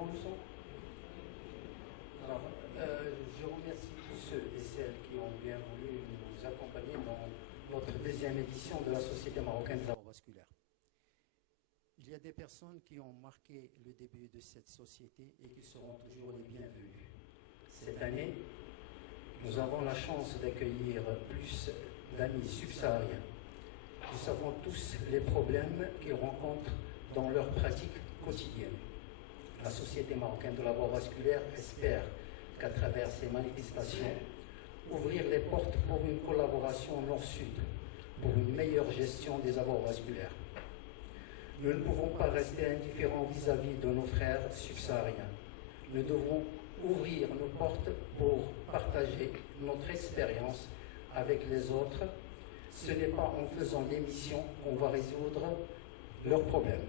bon le son? Alors, je remercie tous ceux et celles qui ont bien voulu nous accompagner dans notre deuxième édition de la Société marocaine de vasculaire. Il y a des personnes qui ont marqué le début de cette société et qui seront toujours les bienvenus. Cette année, nous avons la chance d'accueillir plus d'amis subsahariens. Nous savons tous les problèmes qu'ils rencontrent dans leur pratique quotidienne. La Société marocaine de la voie vasculaire espère qu'à travers ces manifestations, ouvrir les portes pour une collaboration nord-sud, pour une meilleure gestion des avoirs vasculaires. Nous ne pouvons pas rester indifférents vis-à-vis de nos frères subsahariens. Nous devons ouvrir nos portes pour partager notre expérience avec les autres. Ce n'est pas en faisant des missions qu'on va résoudre leurs problèmes,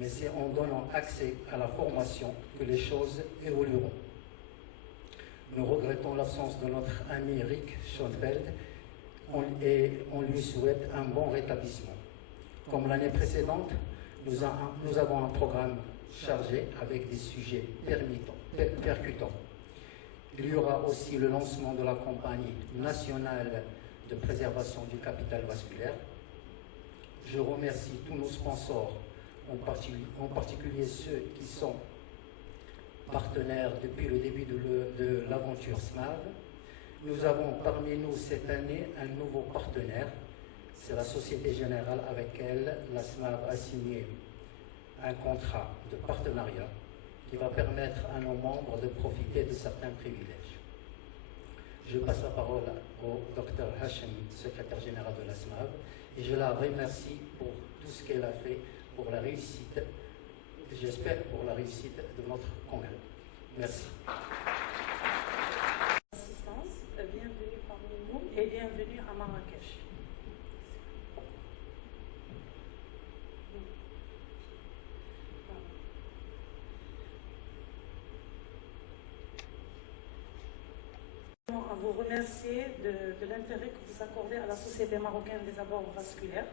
mais c'est en donnant accès à la formation que les choses évolueront. Nous regrettons l'absence de notre ami Rick Schoenfeld et on lui souhaite un bon rétablissement. Comme l'année précédente, nous avons un programme chargé avec des sujets percutants. Il y aura aussi le lancement de la campagne nationale de préservation du capital vasculaire. Je remercie tous nos sponsors, en particulier ceux qui sont partenaires depuis le début de l'aventure SMAV. Nous avons parmi nous cette année un nouveau partenaire, c'est la Société Générale avec elle, la SMAV a signé un contrat de partenariat qui va permettre à nos membres de profiter de certains privilèges. Je passe la parole au Dr Hachem, secrétaire général de la SMAV, et je la remercie pour tout ce qu'elle a fait pour la réussite, j'espère pour la réussite de notre congrès. Merci. Assistance, bienvenue parmi nous et bienvenue à Marrakech. À vous remercier de l'intérêt que vous accordez à la Société marocaine des avoirs vasculaires.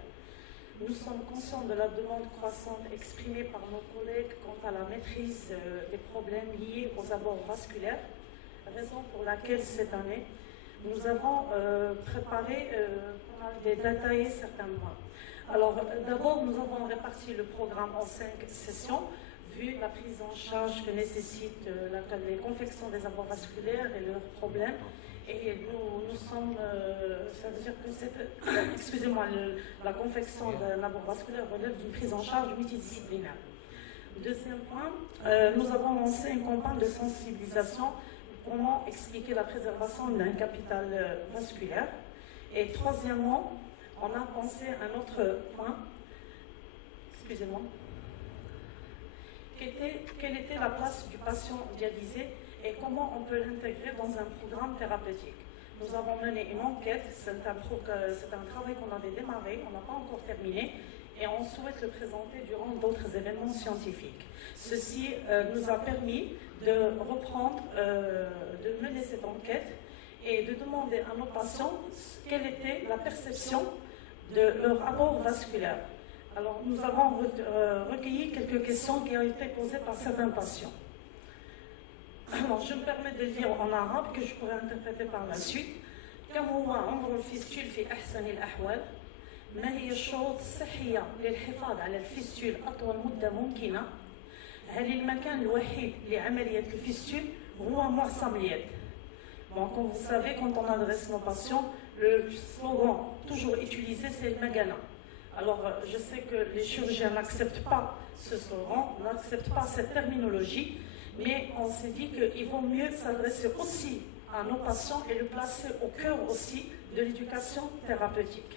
Nous sommes conscients de la demande croissante exprimée par nos collègues quant à la maîtrise des problèmes liés aux avoirs vasculaires, raison pour laquelle cette année, nous avons préparé, détaillé certains points. Alors, d'abord, nous avons réparti le programme en 5 sessions, vu la prise en charge que nécessite les confections des avoirs vasculaires et leurs problèmes. Et nous sommes, ça veut dire que excusez-moi, la confection d'un avoir vasculaire relève d'une prise en charge multidisciplinaire. Deuxième point, nous avons lancé une campagne de sensibilisation, comment expliquer la préservation d'un capital vasculaire. Et troisièmement, on a pensé à un autre point, excusez-moi, quelle était la place du patient dialysé et comment on peut l'intégrer dans un programme thérapeutique. Nous avons mené une enquête, c'est un travail qu'on avait démarré, on n'a pas encore terminé, et on souhaite le présenter durant d'autres événements scientifiques. Ceci nous a permis de reprendre, de mener cette enquête et de demander à nos patients quelle était la perception de leur apport vasculaire. Alors, nous avons recueilli quelques questions qui ont été posées par certains patients. Alors, je me permets de lire en arabe que je pourrais interpréter par la suite. كم هو عمر الفيستول في أحسن الأحوال؟ ما هي الشروط الصحية للحفاظ على الفيستول أطول مدة ممكنة؟ هل المكان الوحيد لعملية الفيستول هو معصم اليد؟ Bon, comme vous savez, quand on adresse nos patients, le slogan toujours utilisé, c'est le magana. Alors, je sais que les chirurgiens n'acceptent pas ce slogan, n'acceptent pas cette terminologie, mais on s'est dit qu'il vaut mieux s'adresser aussi à nos patients et le placer au cœur aussi de l'éducation thérapeutique.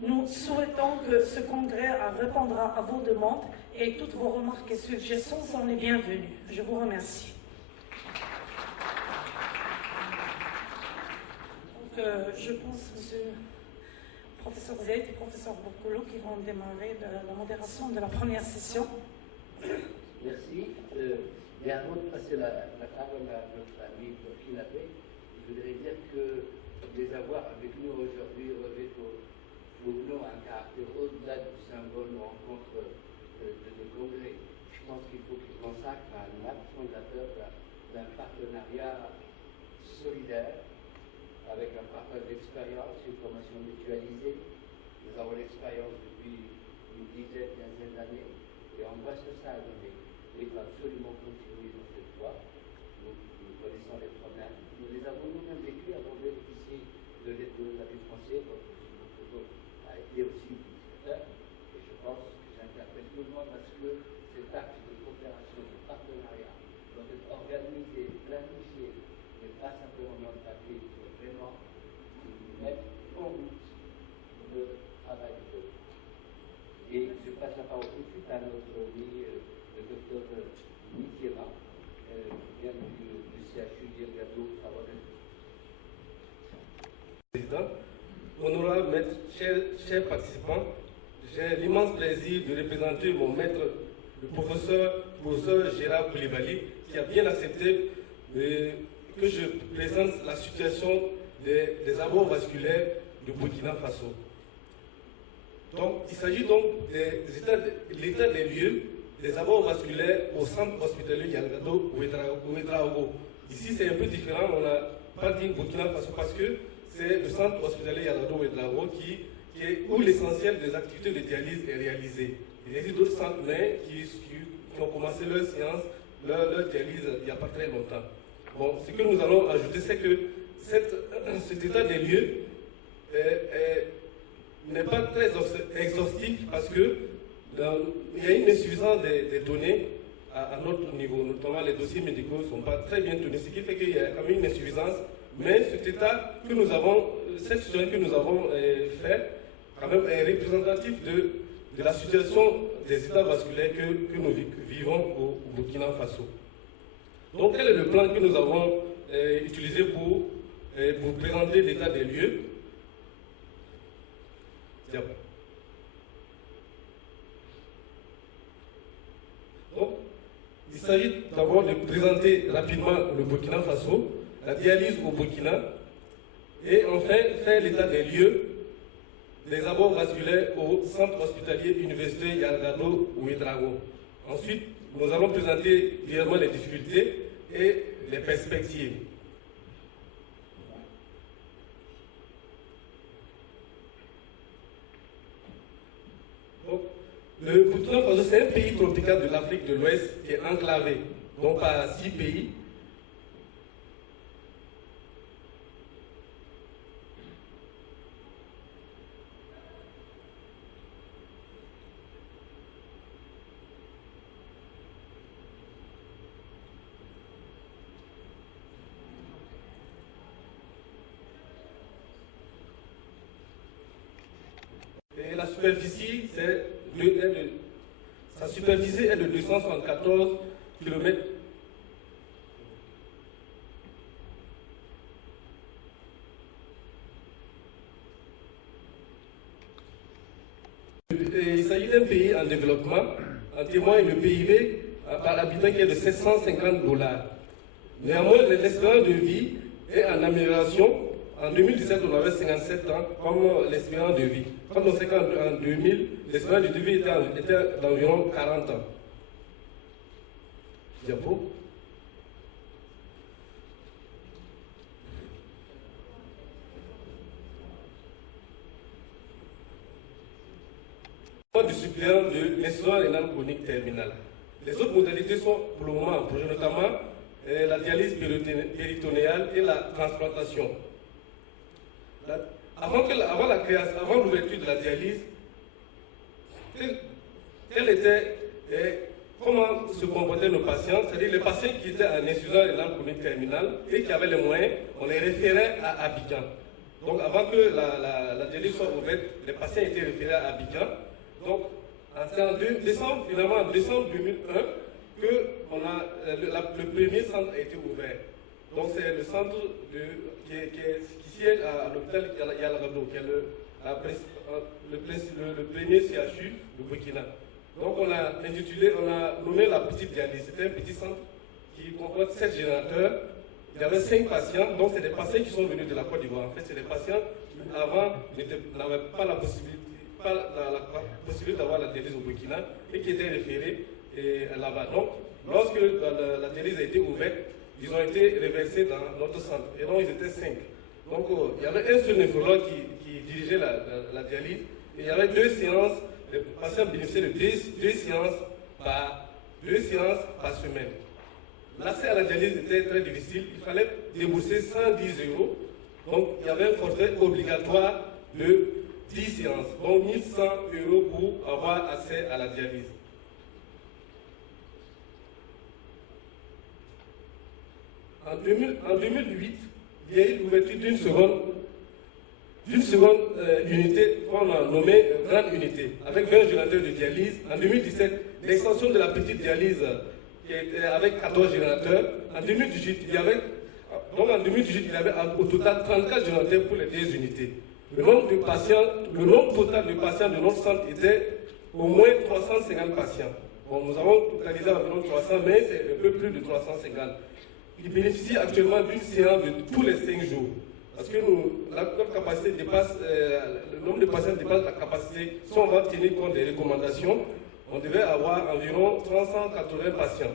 Nous souhaitons que ce congrès répondra à vos demandes et toutes vos remarques et suggestions sont les bienvenues. Je vous remercie. Donc, je pense, monsieur le professeur Zaid et le professeur Bourkoulou, qui vont démarrer la modération de la première session. Merci. Et avant de passer la parole à notre ami Burkinabé, je voudrais dire que les avoir avec nous aujourd'hui revêtent pour nous un caractère au-delà du symbole de rencontre de congrès. pense qu'il faut qu'il consacre un acte fondateur d'un partenariat solidaire avec un partage d'expérience, une formation mutualisée. Nous avons l'expérience depuis une dizaine, quinzaine d'années et on voit ce que ça a donné. Il faut absolument continuer dans cette voie. Nous connaissons les problèmes. Nous les avons nous-mêmes vécus, avons bénéficié de l'aide de nos amis français. Donc, M. a été aussi utilisateur. Et je pense que j'interpelle tout le monde parce que cet acte de coopération, de partenariat, doit être organisé, planifié, mais pas simplement dans le papier. Il faut vraiment mettre en route le travail de l'autre. Et je passe la parole tout de suite à notre ami, le docteur Mithiema, qui vient du CHU d'Irgado. Président, honorable maître, chers participants, j'ai l'immense plaisir de représenter mon maître, le professeur Gérard Koulibaly, qui a bien accepté que je présente la situation des abords vasculaires de Burkina Faso. Donc, il s'agit donc de l'état des lieux des abords vasculaires au centre hospitalier Yalgado Ouedraogo. Ici, c'est un peu différent, on n'a pas dit Burkina Faso parce que c'est le centre hospitalier Yalgado Ouedraogo où l'essentiel des activités de dialyse est réalisé. Il existe d'autres centres mais qui ont commencé leur séance, leur dialyse il n'y a pas très longtemps. Bon, ce que nous allons ajouter, c'est que cet état des lieux n'est pas très exhaustif parce que il y a une insuffisance des données à notre niveau, notamment les dossiers médicaux ne sont pas très bien tenus, ce qui fait qu'il y a quand même une insuffisance, mais cet état que nous avons, cette situation que nous avons fait, quand même est représentatif de la situation des états vasculaires que nous vivons au Burkina Faso. Donc quel est le plan que nous avons utilisé pour présenter l'état des lieux? Donc, il s'agit d'abord de présenter rapidement le Burkina Faso, la dialyse au Burkina, et enfin faire l'état des lieux des abords vasculaires au centre hospitalier universitaire Yalgado Ouedraogo. Ensuite, nous allons présenter brièvement les difficultés et les perspectives. Donc, le Burkina Faso, c'est un pays tropical de l'Afrique de l'Ouest qui est enclavé, donc par 6 pays. Et la superficie, sa superficie est de 274 km. Il s'agit d'un pays en développement. En témoigne le PIB par habitant qui est de $750. Néanmoins, l'espérance de vie est en amélioration. En 2017, on avait 57 ans comme l'espérance de vie. Quand on sait qu'en 2000, l'espérance de vie était d'environ 40 ans. Diapo. Du suppléant de l'insuffisance rénale chronique terminale. Les autres modalités sont pour le moment en projet, notamment la dialyse péritonéale et la transplantation. Avant l'ouverture de la dialyse, comment se comportaient nos patients, c'est-à-dire les patients qui étaient en insuffisance rénale chronique terminale et qui avaient les moyens, on les référait à Abidjan. Donc avant que la dialyse soit ouverte, les patients étaient référés à Abidjan. Donc c'est en décembre 2001 que le premier centre a été ouvert. Donc c'est le centre qui siège à l'hôpital Yalgado, qui est le premier CHU du Burkina. Donc on a nommé la petite dialyse. C'était un petit centre qui comporte 7 générateurs. Il y avait 5 patients, donc c'est des patients qui sont venus de la Côte d'Ivoire. En fait, c'est des patients qui avant n'avaient pas la possibilité d'avoir la dialyse au Burkina et qui étaient référés là-bas. Donc, lorsque la dialyse a été ouverte, ils ont été reversés dans notre centre. Et donc, ils étaient 5. Donc, il y avait un seul néphrologue qui dirigeait la dialyse. Et il y avait 2 séances. Les patients bénéficiaient de 2 séances par semaine. L'accès à la dialyse était très difficile. Il fallait débourser 110 €. Donc, il y avait un forfait obligatoire de 10 séances. Donc, 1100 € pour avoir accès à la dialyse. En 2008, il y a eu l'ouverture d'une seconde unité qu'on a nommée grande unité, avec 20 générateurs de dialyse. En 2017, l'extension de la petite dialyse qui était avec 14 générateurs. En 2018, il y avait au total 34 générateurs pour les 2 unités. Le nombre total de patients de notre centre était au moins 350 patients. Bon, nous avons totalisé environ 300, mais c'est un peu plus de 350. Ils bénéficient actuellement d'une séance de tous les 5 jours. Parce que notre capacité dépasse, le nombre de patients dépasse la capacité. Si on va tenir compte des recommandations, on devait avoir environ 380 patients.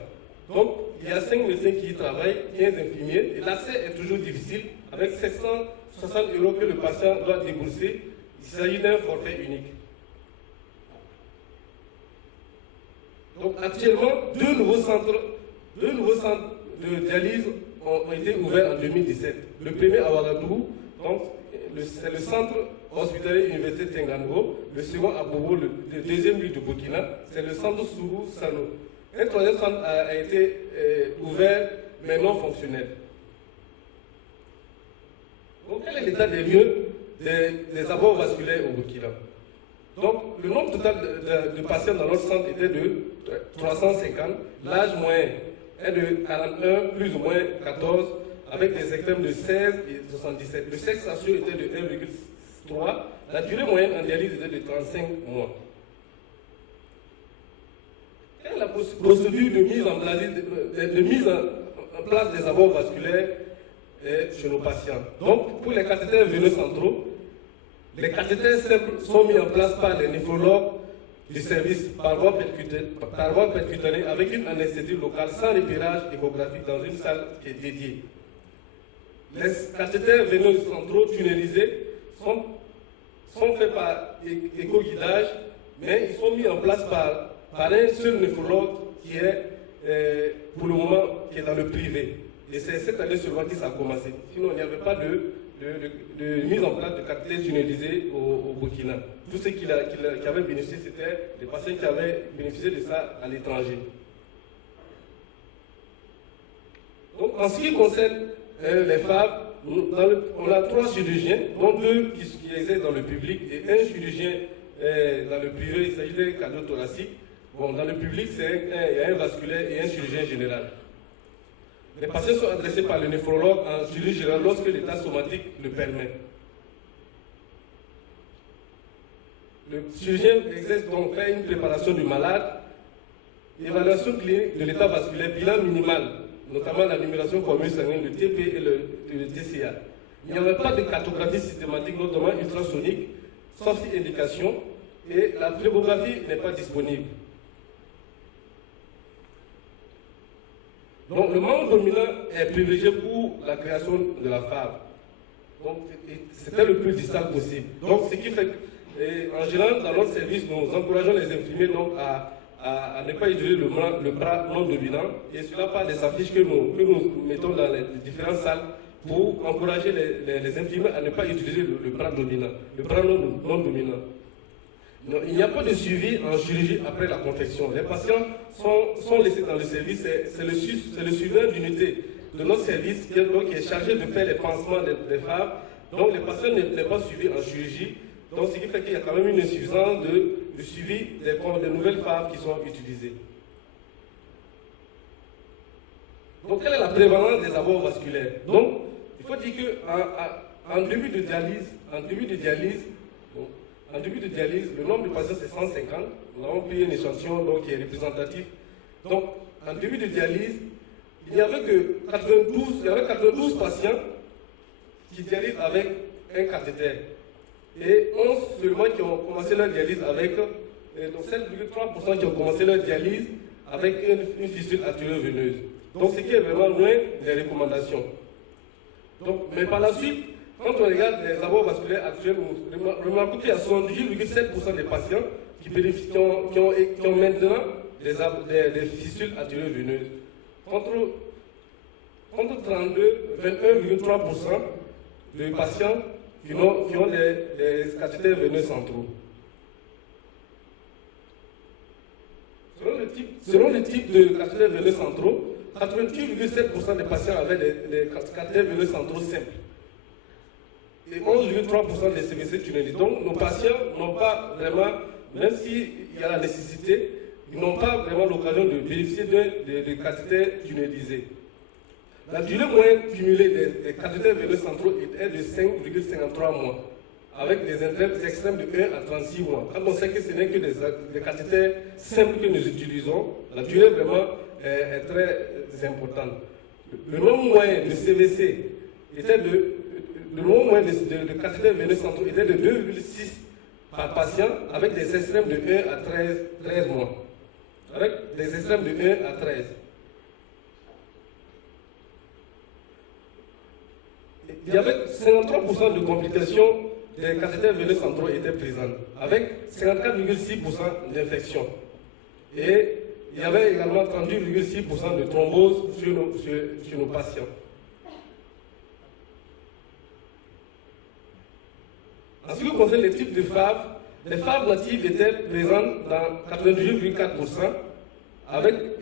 Donc, il y a 5 médecins qui y travaillent, 15 infirmiers, et l'accès est toujours difficile, avec 760 € que le patient doit débourser. Il s'agit d'un forfait unique. Donc, actuellement, deux nouveaux centres de dialyse ont été ouverts en 2017. Le premier à Ouagadougou, c'est le centre hospitalier université Tengango. Le second à Bobo, le deuxième lieu de Burkina, c'est le centre Sourou Sano. Un troisième centre a été ouvert, mais non fonctionnel. Donc, quel est l'état des lieux des abords vasculaires au Burkina? Donc, le nombre total de patients dans notre centre était de 350. L'âge moyen est de 41, plus ou moins 14, avec des extrêmes de 16 et 77. Le sexe ratio était de 1,3. La durée moyenne en dialyse était de 35 mois. Quelle est la procédure de mise en place des abords vasculaires chez nos patients? Donc, pour les cathéters veineux centraux, les cathéters simples sont mis en place par les néphrologues du service par voie percutanée avec une anesthésie locale sans repérage échographique dans une salle qui est dédiée. Les cathéters veineux centraux tunnelisés sont faits par éco-guidage, mais ils sont mis en place par un seul néphrologue qui est, pour le moment, qui est dans le privé. Et c'est cette année seulement que ça a commencé. Sinon, il n'y avait pas de mise en place de cathéters tunnelisés au Burkina. Tous ceux qui avaient bénéficié, c'était les patients qui avaient bénéficié de ça à l'étranger. Donc, en ce qui concerne les FAV, on a 3 chirurgiens, dont 2 qui exercent dans le public et un chirurgien dans le privé. Il s'agit d'un cardio-thoracique. Bon, dans le public, il y a un vasculaire et un chirurgien général. Les patients sont adressés par le néphrologue en chirurgie générale lorsque l'état somatique le permet. Le chirurgien exerce donc fait une préparation du malade, évaluation clinique de l'état vasculaire, bilan minimal, notamment la numération formule sanguine, le TP et le TCA. Il n'y avait pas de cartographie systématique, notamment ultrasonique, sauf si indication, et la phlebographie n'est pas disponible. Donc, le membre dominant est privilégié pour la création de la FAV. Donc, c'était le plus distal possible. Donc, ce qui fait qu'en général, dans notre service, nous encourageons les infirmiers donc, à ne pas utiliser le bras non dominant. Et cela par des affiches que nous mettons dans les différentes salles pour encourager les infirmiers à ne pas utiliser le bras dominant, le bras non dominant. Non, il n'y a pas de suivi en chirurgie après la confection. Les patients sont laissés dans le service. C'est le suiveur d'unité de notre service qui est chargé de faire les pansements des femmes. Donc les patients n'est pas suivis en chirurgie. Donc ce qui fait qu'il y a quand même une insuffisance de suivi des nouvelles femmes qui sont utilisées. Donc quelle est la prévalence des abords vasculaires? Donc il faut dire qu'en début de dialyse, le nombre de patients c'est 150. Nous avons pris un échantillon qui est représentatif. Donc, en début de dialyse, il n'y avait que 92 patients qui dialysent avec un cathéter. Et 11 seulement qui ont commencé leur dialyse avec, donc 7,3% qui ont commencé leur dialyse avec une fissure artério-veineuse. Donc, ce qui est vraiment loin des recommandations. Donc, mais par la suite, quand on regarde les avoirs vasculaires actuels, nous remarquons qu'il y a 78,7% des patients qui ont maintenant des fissures artério-veineuses, contre 21,3% de patients qui ont des cathéters veineux centraux. Selon le type de cathéters veineux centraux, 88,7% des patients avaient des cathéters veineux centraux simples et 11,3% des CVC tunnelés. Donc nos patients n'ont pas vraiment, même s'il y a la nécessité, ils n'ont pas vraiment l'occasion de bénéficier de cathéters tunnelisés. La durée moyenne cumulée des cathéters veineux centraux est de 5,53 mois, avec des intervalles extrêmes de 1 à 36 mois. Quand on sait que ce n'est que des cathéters simples que nous utilisons, la durée vraiment est très importante. Le nombre moyen de CVC était le nombre moyen de cathéters veineux centraux était de 2,6 par patient, avec des extrêmes de 1 à 13 mois. Avec des extrêmes de 1 à 13. Il y avait 53% de complications des cathéters veineux centraux étaient présentes, avec 54,6% d'infections. Et il y avait également 38,6% de thrombose sur nos patients. En ce qui concerne les types de FAV, les FAV natives étaient présentes dans 98,4%,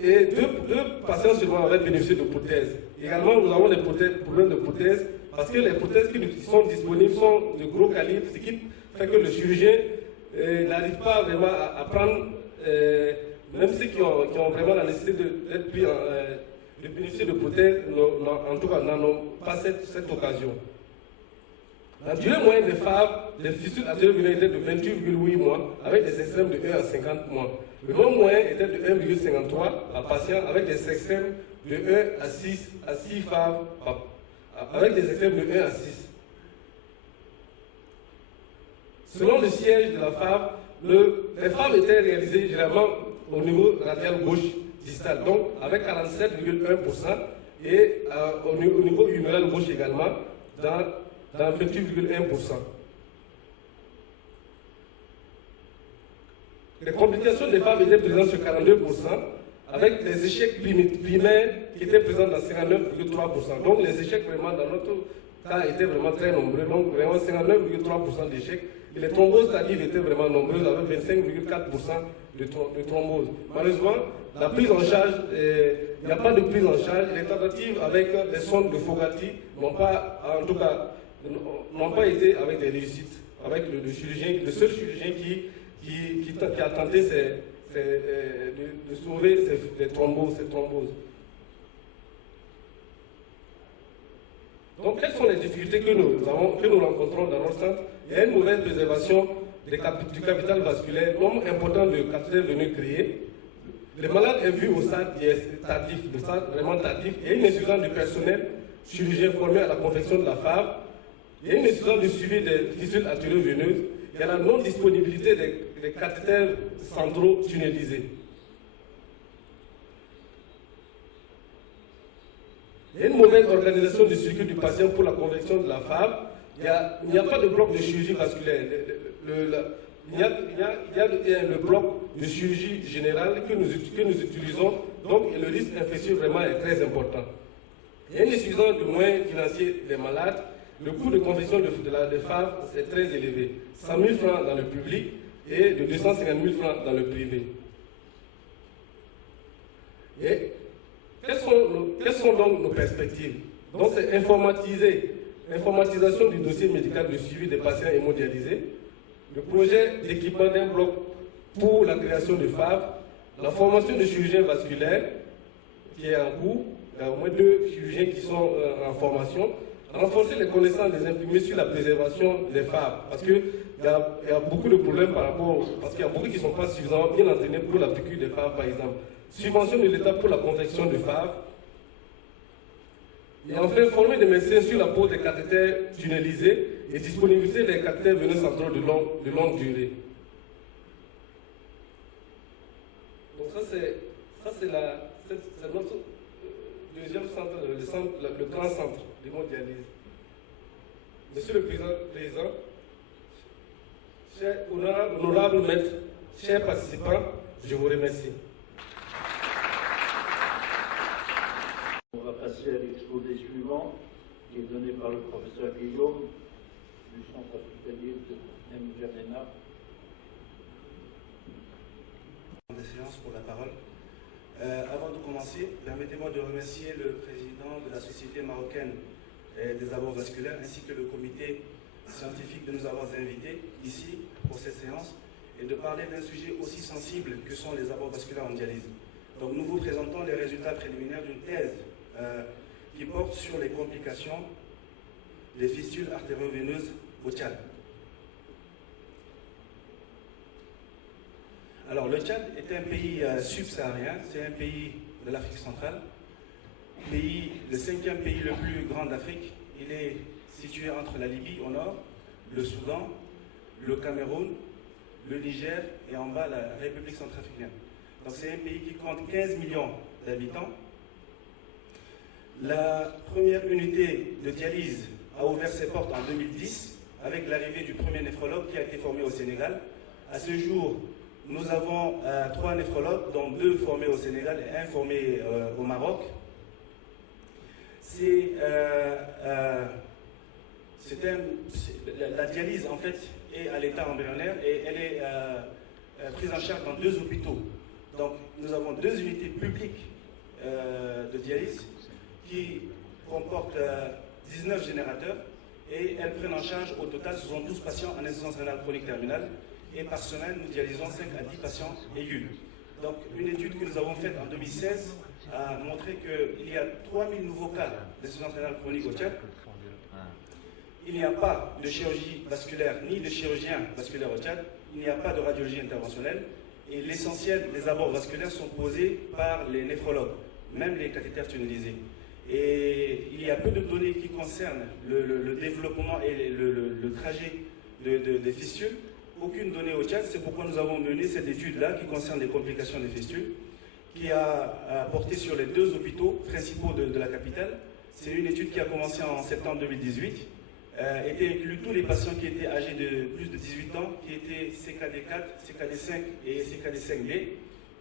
et deux patients seulement avaient bénéficié de prothèses. Également, nous avons des problèmes de prothèses, parce que les prothèses qui sont disponibles sont de gros calibre, ce qui fait que le chirurgien n'arrive pas vraiment à prendre, même ceux qui ont vraiment la nécessité de bénéficier de prothèses, en tout cas, n'en ont pas cette occasion. La durée moyenne des FAV, des fissures artério-veineuses était de 28,8 mois, avec des extrêmes de 1 à 50 mois. Le nombre moyen était de 1,53 par patient, avec des extrêmes de 1 à 6 FAV, avec des extrêmes de 1 à 6. Selon le siège de la FAV, les FAV étaient réalisés généralement au niveau radial gauche distal, donc avec 47,1%, et au niveau huméral gauche également, dans 28,1%. Les complications des femmes étaient présentes sur 42%, avec des échecs primaires qui étaient présents dans 59,3%. Donc les échecs vraiment dans notre cas étaient vraiment très nombreux, donc vraiment 59,3% d'échecs. Et les thromboses tardives étaient vraiment nombreuses, avec 25,4% de thromboses. Malheureusement, la prise en charge, il n'y a pas de prise en charge. Les tentatives avec des sondes de Fogarty n'ont pas, en tout cas, n'ont pas été avec des réussites, avec le seul chirurgien qui a tenté de sauver ces thromboses. Donc, quelles sont les difficultés que nous rencontrons dans notre centre? Il y a une mauvaise préservation du capital vasculaire, nombre important de cathéters veineux créés. Les malades est vu au stade tardif, le stade vraiment tardif, et une insuffisance du personnel chirurgien formé à la confection de la FAV. Il y a une insuffisance du suivi des fissures artério-veineuses. Il y a la non-disponibilité des cathéters centraux tunnelisés. Il y a une mauvaise organisation du circuit du patient pour la convection de la FAV. Il n'y a pas de bloc de chirurgie vasculaire. Il y a le bloc de chirurgie générale que nous utilisons, donc le risque infectieux vraiment est très important. Il y a une insuffisance de moyens financiers des malades. Le coût de conversion de la FAV est très élevé. 100 000 francs dans le public et de 250 000 francs dans le privé. Et quelles sont donc nos perspectives? Donc c'est informatisation du dossier médical de suivi des patients hémodialysés, le projet d'équipement d'un bloc pour la création de FAV, la formation de chirurgiens vasculaires qui est en cours, il y a au moins 2 chirurgiens qui sont en formation, renforcer les connaissances des infirmiers sur la préservation des FAV, parce qu'il y a beaucoup de problèmes par rapport, parce qu'il y a beaucoup qui ne sont pas suffisamment bien entraînés pour la piqûre des FAV par exemple. Subvention de l'État pour la confection de FAV. Et enfin, former des médecins sur la pose des cathéters tunnelisés et disponibiliser les cathéters veineux centraux de longue durée. Donc ça c'est c'est notre deuxième centre, le grand centre d'hémodialyse. Monsieur le Président, chers honorables maîtres, chers participants, je vous remercie. On va passer à l'exposé suivant, qui est donné par le professeur Guillaume, du centre hospitalier de N'Djamena. Des séances pour la parole. Avant de commencer, permettez-moi de remercier le président de la Société marocaine des abords vasculaires ainsi que le comité scientifique de nous avoir invités ici pour cette séance et de parler d'un sujet aussi sensible que sont les abords vasculaires en dialyse. Donc nous vous présentons les résultats préliminaires d'une thèse qui porte sur les complications des fistules artério-veineuses au Tchad. Alors le Tchad est un pays subsaharien, c'est un pays de l'Afrique centrale, le 5e pays le plus grand d'Afrique. Il est situé entre la Libye au nord, le Soudan, le Cameroun, le Niger et en bas la République centrafricaine. Donc c'est un pays qui compte 15 millions d'habitants. La première unité de dialyse a ouvert ses portes en 2010 avec l'arrivée du premier néphrologue qui a été formé au Sénégal. À ce jour, nous avons 3 néphrologues, dont 2 formés au Sénégal et 1 formé au Maroc. La dialyse, en fait, est à l'état embryonnaire et elle est prise en charge dans 2 hôpitaux. Donc, nous avons 2 unités publiques de dialyse qui comportent 19 générateurs et elles prennent en charge au total 72 patients en insuffisance rénale chronique terminale. Et par semaine, nous dialysons 5 à 10 patients aigus. Donc, une étude que nous avons faite en 2016 a montré qu'il y a 3000 nouveaux cas d'insuffisance rénale chronique au Tchad. Il n'y a pas de chirurgie vasculaire ni de chirurgien vasculaire au Tchad. Il n'y a pas de radiologie interventionnelle. Et l'essentiel des abords vasculaires sont posés par les néphrologues, même les cathéters tunnelisés. Et il y a peu de données qui concernent le développement et le trajet des fistules. Aucune donnée au Tchad, c'est pourquoi nous avons mené cette étude-là qui concerne les complications des fistules, qui a porté sur les 2 hôpitaux principaux de la capitale. C'est une étude qui a commencé en septembre 2018, était inclus tous les patients qui étaient âgés de plus de 18 ans, qui étaient CKD4, CKD5 et CKD5B,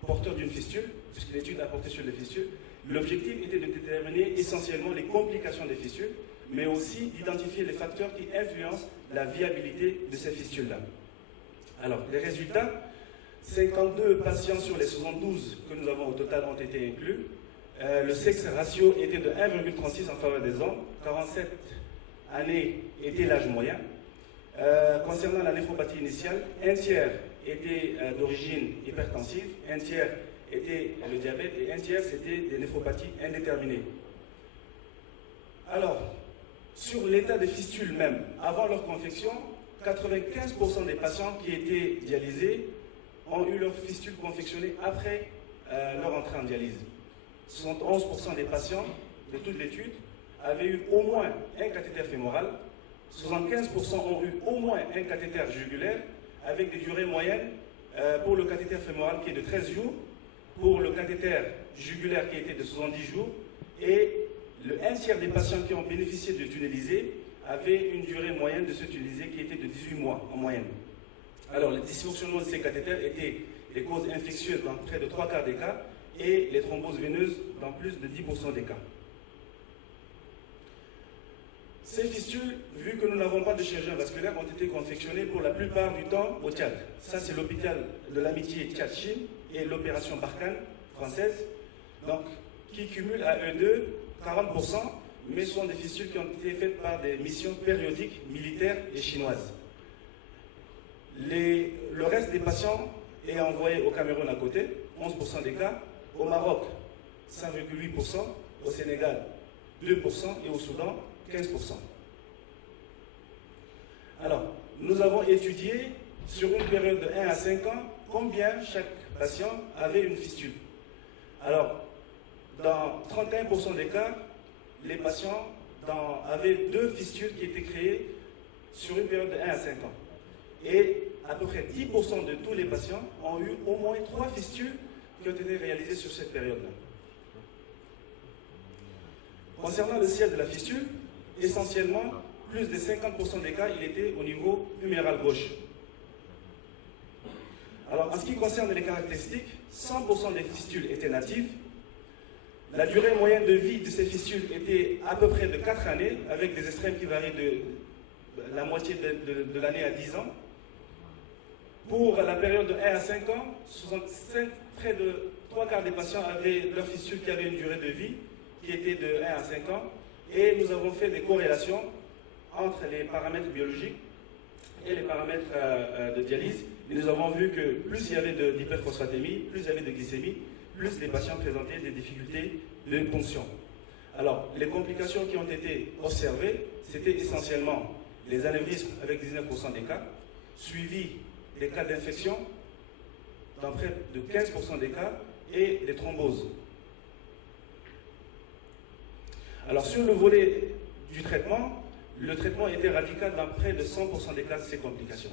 porteurs d'une fistule, puisque l'étude a porté sur les fistules. L'objectif était de déterminer essentiellement les complications des fistules, mais aussi d'identifier les facteurs qui influencent la viabilité de ces fistules-là. Alors, les résultats, 52 patients sur les 72 que nous avons au total ont été inclus. Le sexe ratio était de 1,36 en faveur des hommes, 47 années était l'âge moyen. Concernant la néphropathie initiale, un tiers était d'origine hypertensive, un tiers était le diabète et un tiers c'était des néphropathies indéterminées. Alors, sur l'état des fistules même, avant leur confection, 95% des patients qui étaient dialysés ont eu leur fistule confectionnée après leur entrée en dialyse. 71% des patients de toute l'étude avaient eu au moins un cathéter fémoral, 75% ont eu au moins un cathéter jugulaire, avec des durées moyennes pour le cathéter fémoral qui est de 13 jours, pour le cathéter jugulaire qui était de 70 jours, et le 1 tiers des patients qui ont bénéficié de tunnelisés avaient une durée moyenne de ce tunnelisé qui était de 18 mois en moyenne. Alors, les dysfonctionnements de ces cathéters étaient les causes infectieuses dans près de 3/4 des cas et les thromboses veineuses dans plus de 10% des cas. Ces fistules, vu que nous n'avons pas de chirurgien vasculaire, ont été confectionnées pour la plupart du temps au Tchad. Ça, c'est l'hôpital de l'amitié Tchad-Chine et l'opération Barkhane française, donc, qui cumulent à eux deux 40%, mais sont des fistules qui ont été faites par des missions périodiques militaires et chinoises. Le reste des patients est envoyé au Cameroun à côté, 11% des cas, au Maroc, 5,8%, au Sénégal, 2% et au Soudan, 15%. Alors, nous avons étudié sur une période de 1 à 5 ans combien chaque patient avait une fistule. Alors, dans 31% des cas, les patients avaient 2 fistules qui étaient créées sur une période de 1 à 5 ans. Et à peu près 10% de tous les patients ont eu au moins 3 fistules qui ont été réalisés sur cette période-là. Concernant le ciel de la fistule, essentiellement, plus de 50% des cas, il était au niveau huméral gauche. Alors, en ce qui concerne les caractéristiques, 100% des fistules étaient natives. La durée moyenne de vie de ces fistules était à peu près de 4 années, avec des extrêmes qui varient de la moitié de l'année à 10 ans. Pour la période de 1 à 5 ans, près de 3/4 des patients avaient leurs fistules qui avaient une durée de vie qui était de 1 à 5 ans. Et nous avons fait des corrélations entre les paramètres biologiques et les paramètres de dialyse. Et nous avons vu que plus il y avait d'hyperphosphatémie, plus il y avait de glycémie, plus les patients présentaient des difficultés de ponction. Alors, les complications qui ont été observées, c'était essentiellement les anévrismes avec 19% des cas, suivis des cas d'infection dans près de 15% des cas et des thromboses. Alors, sur le volet du traitement, le traitement était radical dans près de 100% des cas de ces complications.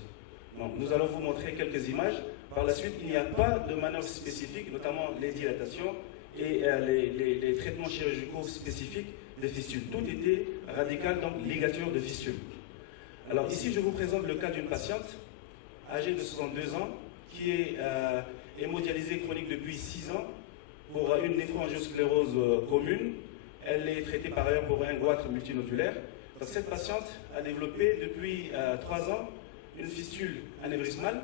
Donc, nous allons vous montrer quelques images. Par la suite, il n'y a pas de manœuvre spécifique, notamment les dilatations et les traitements chirurgicaux spécifiques des fistules. Tout était radical, donc ligature de fistule. Alors ici, je vous présente le cas d'une patiente âgée de 62 ans qui est hémodialysée chronique depuis 6 ans pour une néphroangiosclérose commune. Elle est traitée par ailleurs pour un goitre multinodulaire. Donc, cette patiente a développé depuis 3 ans une fistule anévrismale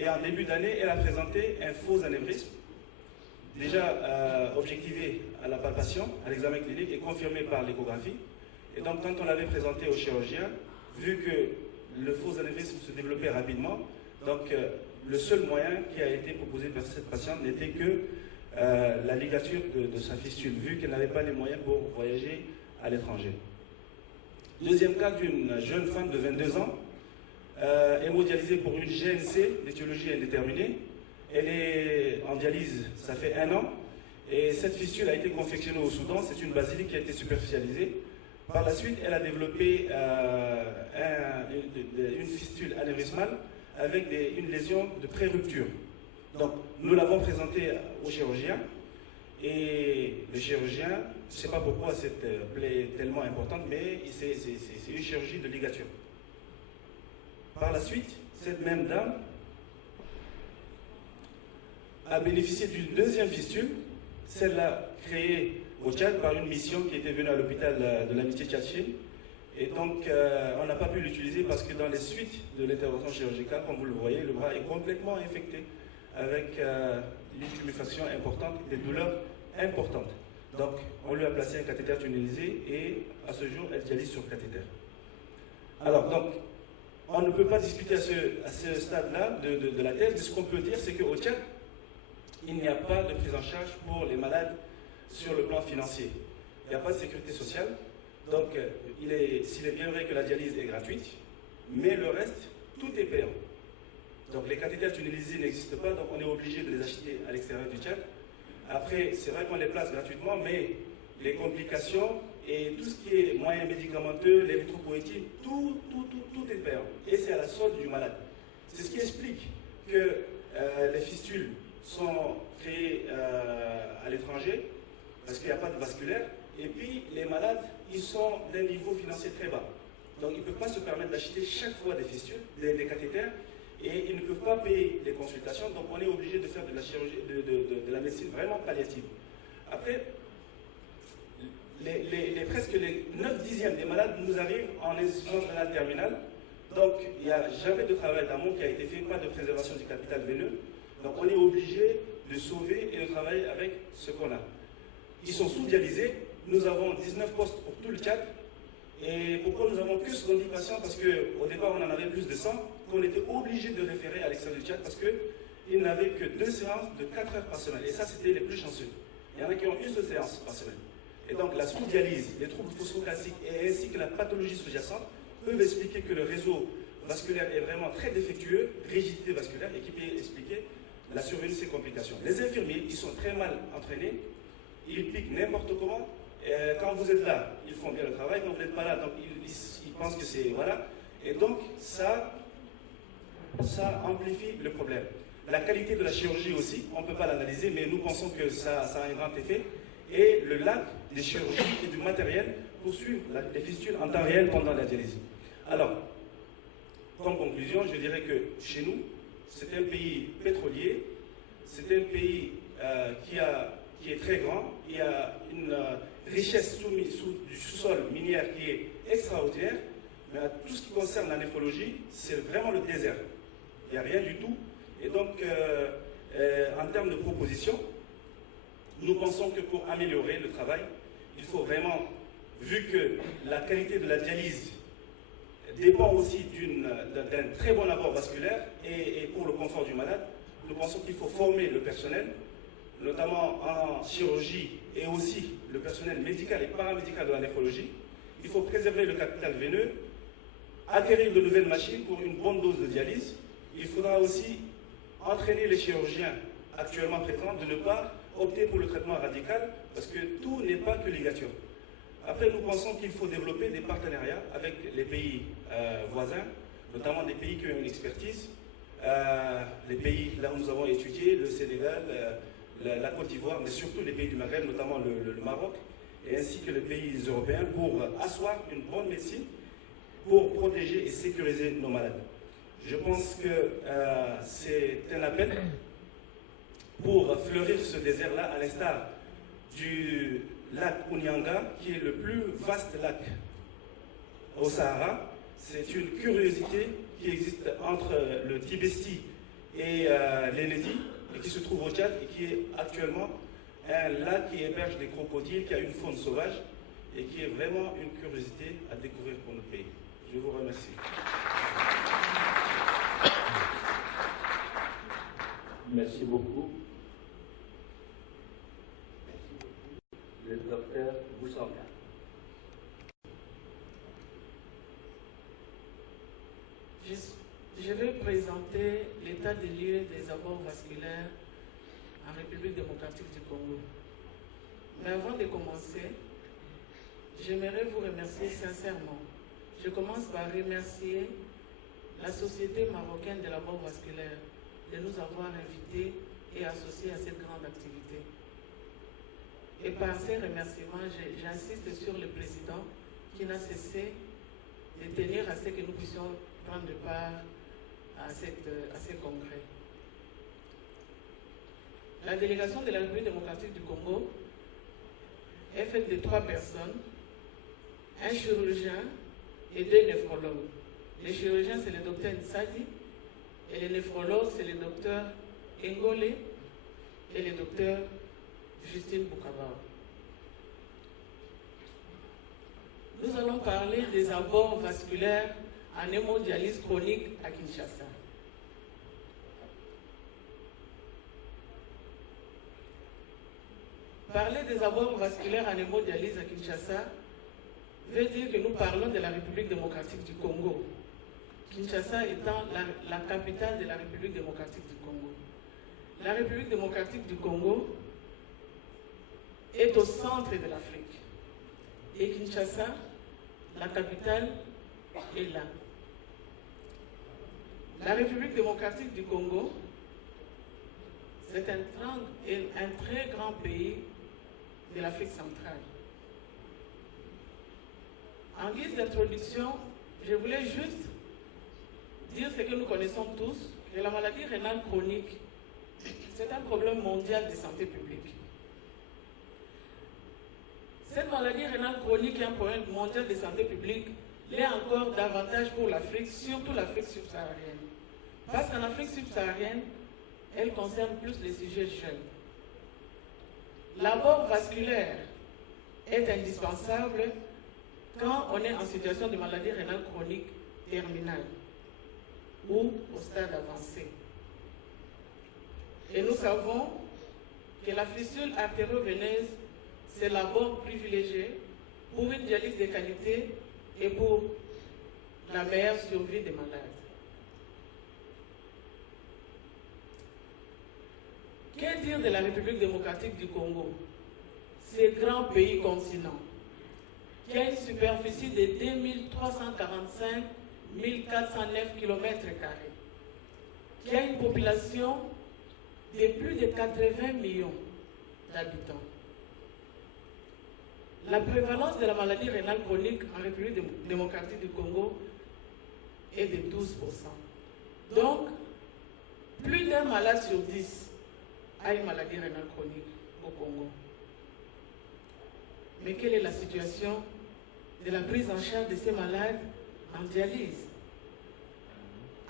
et en début d'année, elle a présenté un faux anévrisme déjà objectivé à la palpation, à l'examen clinique et confirmé par l'échographie. Et donc quand on l'avait présenté au chirurgien, vu que le faux anévrisme se développait rapidement, donc le seul moyen qui a été proposé par cette patiente n'était que la ligature de sa fistule, vu qu'elle n'avait pas les moyens pour voyager à l'étranger. Deuxième cas d'une jeune femme de 22 ans, hémodialysée pour une GNC, d'étiologie indéterminée. Elle est en dialyse, ça fait 1 an, et cette fistule a été confectionnée au Soudan, c'est une basilique qui a été superficialisée. Par la suite, elle a développé une fistule anévrismale avec une lésion de pré-rupture. Donc, nous l'avons présentée au chirurgien, et le chirurgien, je ne sais pas pourquoi cette plaie est tellement importante, mais c'est une chirurgie de ligature. Par la suite, cette même dame a bénéficié d'une deuxième fistule, celle-là créée au Tchad par une mission qui était venue à l'hôpital de l'Amitié Tchad-Chine. Et donc, on n'a pas pu l'utiliser parce que dans les suites de l'intervention chirurgicale, comme vous le voyez, le bras est complètement infecté avec une tuméfaction importante, des douleurs importantes. Donc, on lui a placé un cathéter tunnelisé et à ce jour, elle dialyse sur cathéter. Alors, donc, on ne peut pas discuter à ce stade-là de la thèse, mais ce qu'on peut dire, c'est qu'au Tchad, il n'y a pas de prise en charge pour les malades sur le plan financier. Il n'y a pas de sécurité sociale. Donc, s'il est bien vrai que la dialyse est gratuite, mais le reste, tout est payant. Donc, les cathéters tunnelisés n'existent pas, donc on est obligé de les acheter à l'extérieur du Tchad. Après, c'est vrai qu'on les place gratuitement, mais les complications et tout ce qui est moyens médicamenteux, l'érythropoïétine, tout est payant. Et c'est à la solde du malade. C'est ce qui explique que les fistules sont créées à l'étranger, parce qu'il n'y a pas de vasculaire, et puis les malades, ils sont d'un niveau financier très bas. Donc ils ne peuvent pas se permettre d'acheter chaque fois des fistules, des cathéters, et ils ne peuvent pas payer les consultations, donc on est obligé de faire de la chirurgie, de la médecine vraiment palliative. Après, presque les 9/10 des malades nous arrivent en insuffisance rénale terminale, donc il n'y a jamais de travail d'amont qui a été fait, pas de préservation du capital veineux, donc on est obligé de sauver et de travailler avec ce qu'on a. Ils sont sous-dialysés, nous avons 19 postes pour tout le Tchad. Et pourquoi nous avons que 70 patients? Parce qu'au départ on en avait plus de 100, qu'on était obligé de référer à l'extérieur du Tchad parce qu'ils n'avaient que 2 séances de 4 heures par semaine. Et ça, c'était les plus chanceux. Il y en a qui ont une seule séance par semaine. Et donc la sous-dialyse, les troubles phosphocalciques et ainsi que la pathologie sous-jacente peuvent expliquer que le réseau vasculaire est vraiment très défectueux, rigidité vasculaire, et qui peut expliquer la survenue de ces complications. Les infirmiers, ils sont très mal entraînés, ils piquent n'importe comment. Quand vous êtes là, ils font bien le travail. Quand vous n'êtes pas là, donc ils pensent que c'est... Voilà. Et donc, ça amplifie le problème. La qualité de la chirurgie aussi, on ne peut pas l'analyser, mais nous pensons que ça a un grand effet. Et le lac des chirurgies et du matériel pour suivre les fistules en temps réel pendant la dialyse. Alors, comme conclusion, je dirais que chez nous, c'est un pays pétrolier, c'est un pays qui est très grand, il y a une richesse du sous-sol minière qui est extraordinaire, mais à tout ce qui concerne la néphrologie, c'est vraiment le désert. Il n'y a rien du tout. Et donc, en termes de propositions, nous pensons que pour améliorer le travail, il faut vraiment, vu que la qualité de la dialyse dépend aussi d'un très bon apport vasculaire et pour le confort du malade, nous pensons qu'il faut former le personnel, notamment en chirurgie et aussi le personnel médical et paramédical de la néphrologie. Il faut préserver le capital veineux, acquérir de nouvelles machines pour une bonne dose de dialyse. Il faudra aussi entraîner les chirurgiens actuellement traitants de ne pas opter pour le traitement radical parce que tout n'est pas que ligature. Après, nous pensons qu'il faut développer des partenariats avec les pays voisins, notamment des pays qui ont une expertise, les pays là où nous avons étudié, le Sénégal, la Côte d'Ivoire, mais surtout les pays du Maghreb, notamment le Maroc, et ainsi que les pays européens, pour asseoir une bonne médecine, pour protéger et sécuriser nos malades. Je pense que c'est un appel pour fleurir ce désert-là, à l'instar du lac Ounyanga, qui est le plus vaste lac au Sahara. C'est une curiosité qui existe entre le Tibesti et l'Enedi, et qui se trouve au Tchad, et qui est actuellement un lac qui héberge des crocodiles, qui a une faune sauvage, et qui est vraiment une curiosité à découvrir pour notre pays. Je vous remercie. Merci beaucoup. Le docteur Boussanga. Je vais présenter l'état des lieux des abords vasculaires en République démocratique du Congo. Mais avant de commencer, j'aimerais vous remercier sincèrement. Je commence par remercier la Société marocaine de l'abord vasculaire de nous avoir invités et associés à cette grande activité. Et par ces remerciements, j'insiste sur le président qui n'a cessé de tenir à ce que nous puissions prendre part à ces congrès. La délégation de la République démocratique du Congo est faite de 3 personnes, un chirurgien et 2 néphrologues. Les chirurgiens, c'est le docteur Nsadi, et les néphrologues, c'est le docteur Ngole et le docteur Justine Boukaba. Nous allons parler des abords vasculaires en hémodialyse chronique à Kinshasa. Parler des abords vasculaires en hémodialyse à Kinshasa veut dire que nous parlons de la République démocratique du Congo. Kinshasa étant la capitale de la République démocratique du Congo. La République démocratique du Congo est au centre de l'Afrique. Et Kinshasa, la capitale, est là. La République démocratique du Congo, c'est un très grand pays de l'Afrique centrale. En guise d'introduction, je voulais juste dire ce que nous connaissons tous, que la maladie rénale chronique, c'est un problème mondial de santé publique. Cette maladie rénale chronique est un problème mondial de santé publique, l'est encore davantage pour l'Afrique, surtout l'Afrique subsaharienne. Parce qu'en Afrique subsaharienne, elle concerne plus les sujets jeunes. L'abord vasculaire est indispensable quand on est en situation de maladie rénale chronique terminale ou au stade avancé. Et nous savons que la fistule artério-veineuse, c'est l'abord privilégié pour une dialyse de qualité et pour la meilleure survie des malades. Que dire de la République démocratique du Congo, ce grand pays continent, qui a une superficie de 2345 409 km², qui a une population de plus de 80 millions d'habitants. La prévalence de la maladie rénale chronique en République démocratique du Congo est de 12%. Donc, plus d'un malade sur 10 a une maladie rénale chronique au Congo. Mais quelle est la situation de la prise en charge de ces malades en dialyse?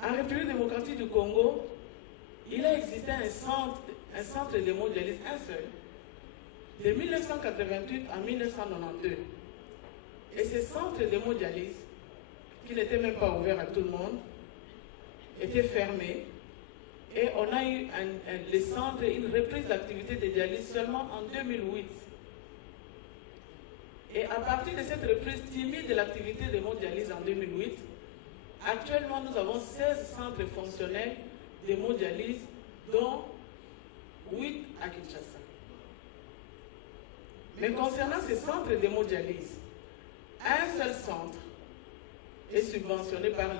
En République démocratique du Congo, il a existé un centre d'hémodialyse, un seul, de 1988 à 1992. Et ce centre d'hémodialyse, qui n'était même pas ouvert à tout le monde, était fermé. Et on a eu le centre, une reprise d'activité de dialyse seulement en 2008. Et à partir de cette reprise timide de l'activité d'hémodialyse en 2008, actuellement nous avons 16 centres fonctionnels d'hémodialyse, dont 8 à Kinshasa. Mais concernant ces centres d'hémodialyse, un seul centre est subventionné par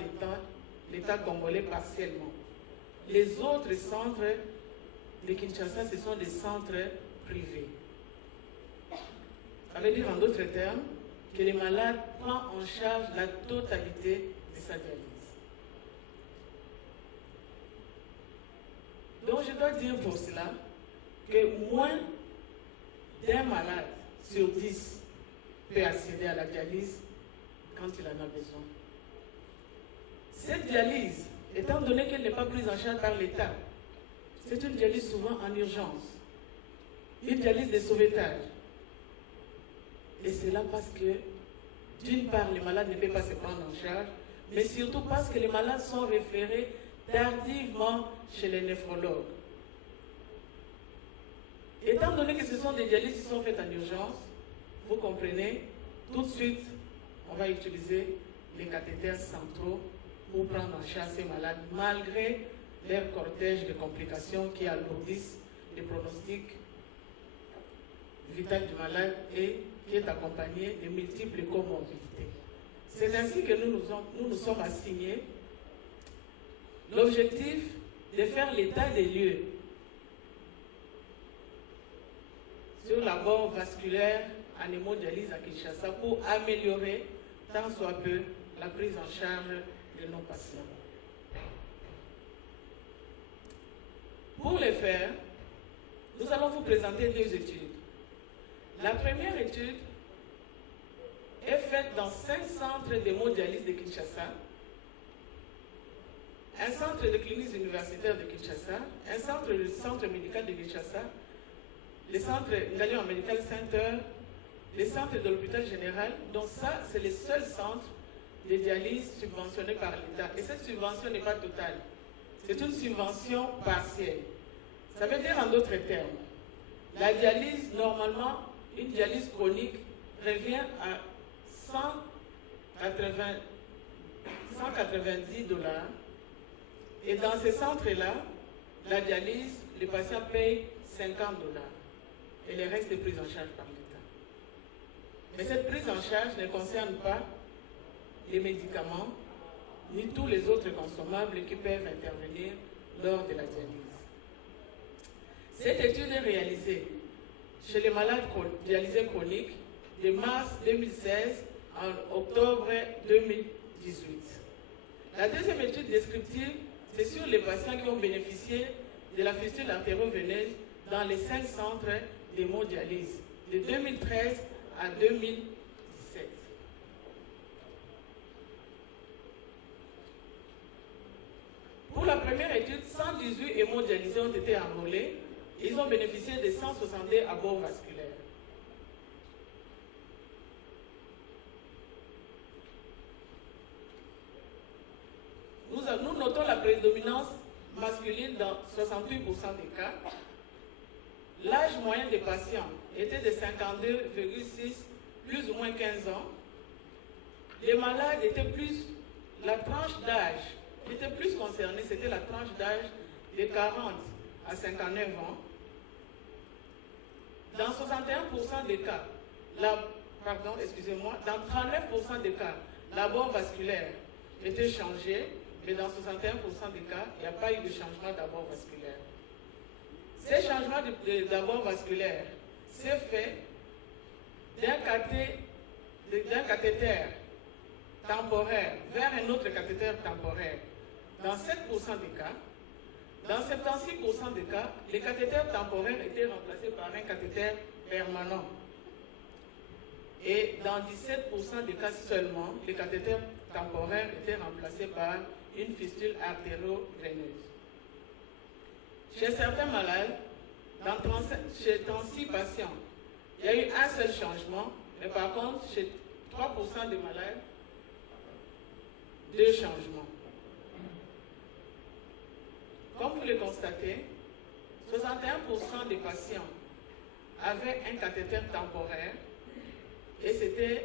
l'État congolais partiellement. Les autres centres de Kinshasa, ce sont des centres privés. Ça veut dire en d'autres termes que les malades prennent en charge la totalité de sa dialyse. Donc je dois dire pour cela que moins d'un malade sur 10 peut accéder à la dialyse quand il en a besoin. Cette dialyse, étant donné qu'elle n'est pas prise en charge par l'État, c'est une dialyse souvent en urgence, une dialyse de sauvetage. Et c'est là parce que, d'une part, les malades ne peuvent pas se prendre en charge, mais surtout parce que les malades sont référés tardivement chez les néphrologues. Étant donné que ce sont des dialyses qui sont faites en urgence, vous comprenez, tout de suite, on va utiliser les cathéters centraux pour prendre en charge ces malades, malgré leur cortège de complications qui alourdissent les pronostics vitaux du malade et qui est accompagné de multiples comorbidités. C'est ainsi que nous nous sommes assignés l'objectif de faire l'état des lieux sur la bord vasculaire en hémodialyse à Kinshasa pour améliorer tant soit peu la prise en charge de nos patients. Pour le faire, nous allons vous présenter 2 études. La première étude est faite dans 5 centres d'hémodialyse de Kinshasa, un centre de clinique universitaire de Kinshasa, un centre médical de Kinshasa, le centre Ngalion Medical Center, le centre de l'hôpital général. Donc ça, c'est le seul centre de dialyse subventionné par l'État. Et cette subvention n'est pas totale. C'est une subvention partielle. Ça veut dire en d'autres termes, la dialyse, normalement, une dialyse chronique revient à 190 $. Et dans ces centres-là, la dialyse, les patients payent 50 $. Et le reste est pris en charge par l'État. Mais cette prise en charge ne concerne pas les médicaments, ni tous les autres consommables qui peuvent intervenir lors de la dialyse. Cette étude est réalisée chez les malades dialysés chroniques de mars 2016 à octobre 2018. La deuxième étude descriptive, c'est sur les patients qui ont bénéficié de la fistule artério-veineuse dans les 5 centres d'hémodialyse de 2013 à 2017. Pour la première étude, 118 hémodialysés ont été enrôlés. Ils ont bénéficié de 162 abords vasculaires. Nous notons la prédominance masculine dans 68% des cas. L'âge moyen des patients était de 52,6, plus ou moins 15 ans. Les malades étaient plus, la tranche d'âge était plus concernée, c'était la tranche d'âge de 40 à 59 ans. Dans 61% des cas, dans 39% des cas, l'abord vasculaire était changé, mais dans 61% des cas, il n'y a pas eu de changement d'abord vasculaire. changement d'abord vasculaire s'est fait d'un cathéter temporaire vers un autre cathéter temporaire dans 7% des cas. Dans 76% des cas, les cathéters temporaires étaient remplacés par un cathéter permanent. Et dans 17% des cas seulement, les cathéters temporaires étaient remplacés par une fistule artério-veineuse. Chez certains malades, chez 36 patients, il y a eu un seul changement, mais par contre, chez 3% des malades, 2 changements. Comme vous le constatez, 61% des patients avaient un cathéter temporaire et c'était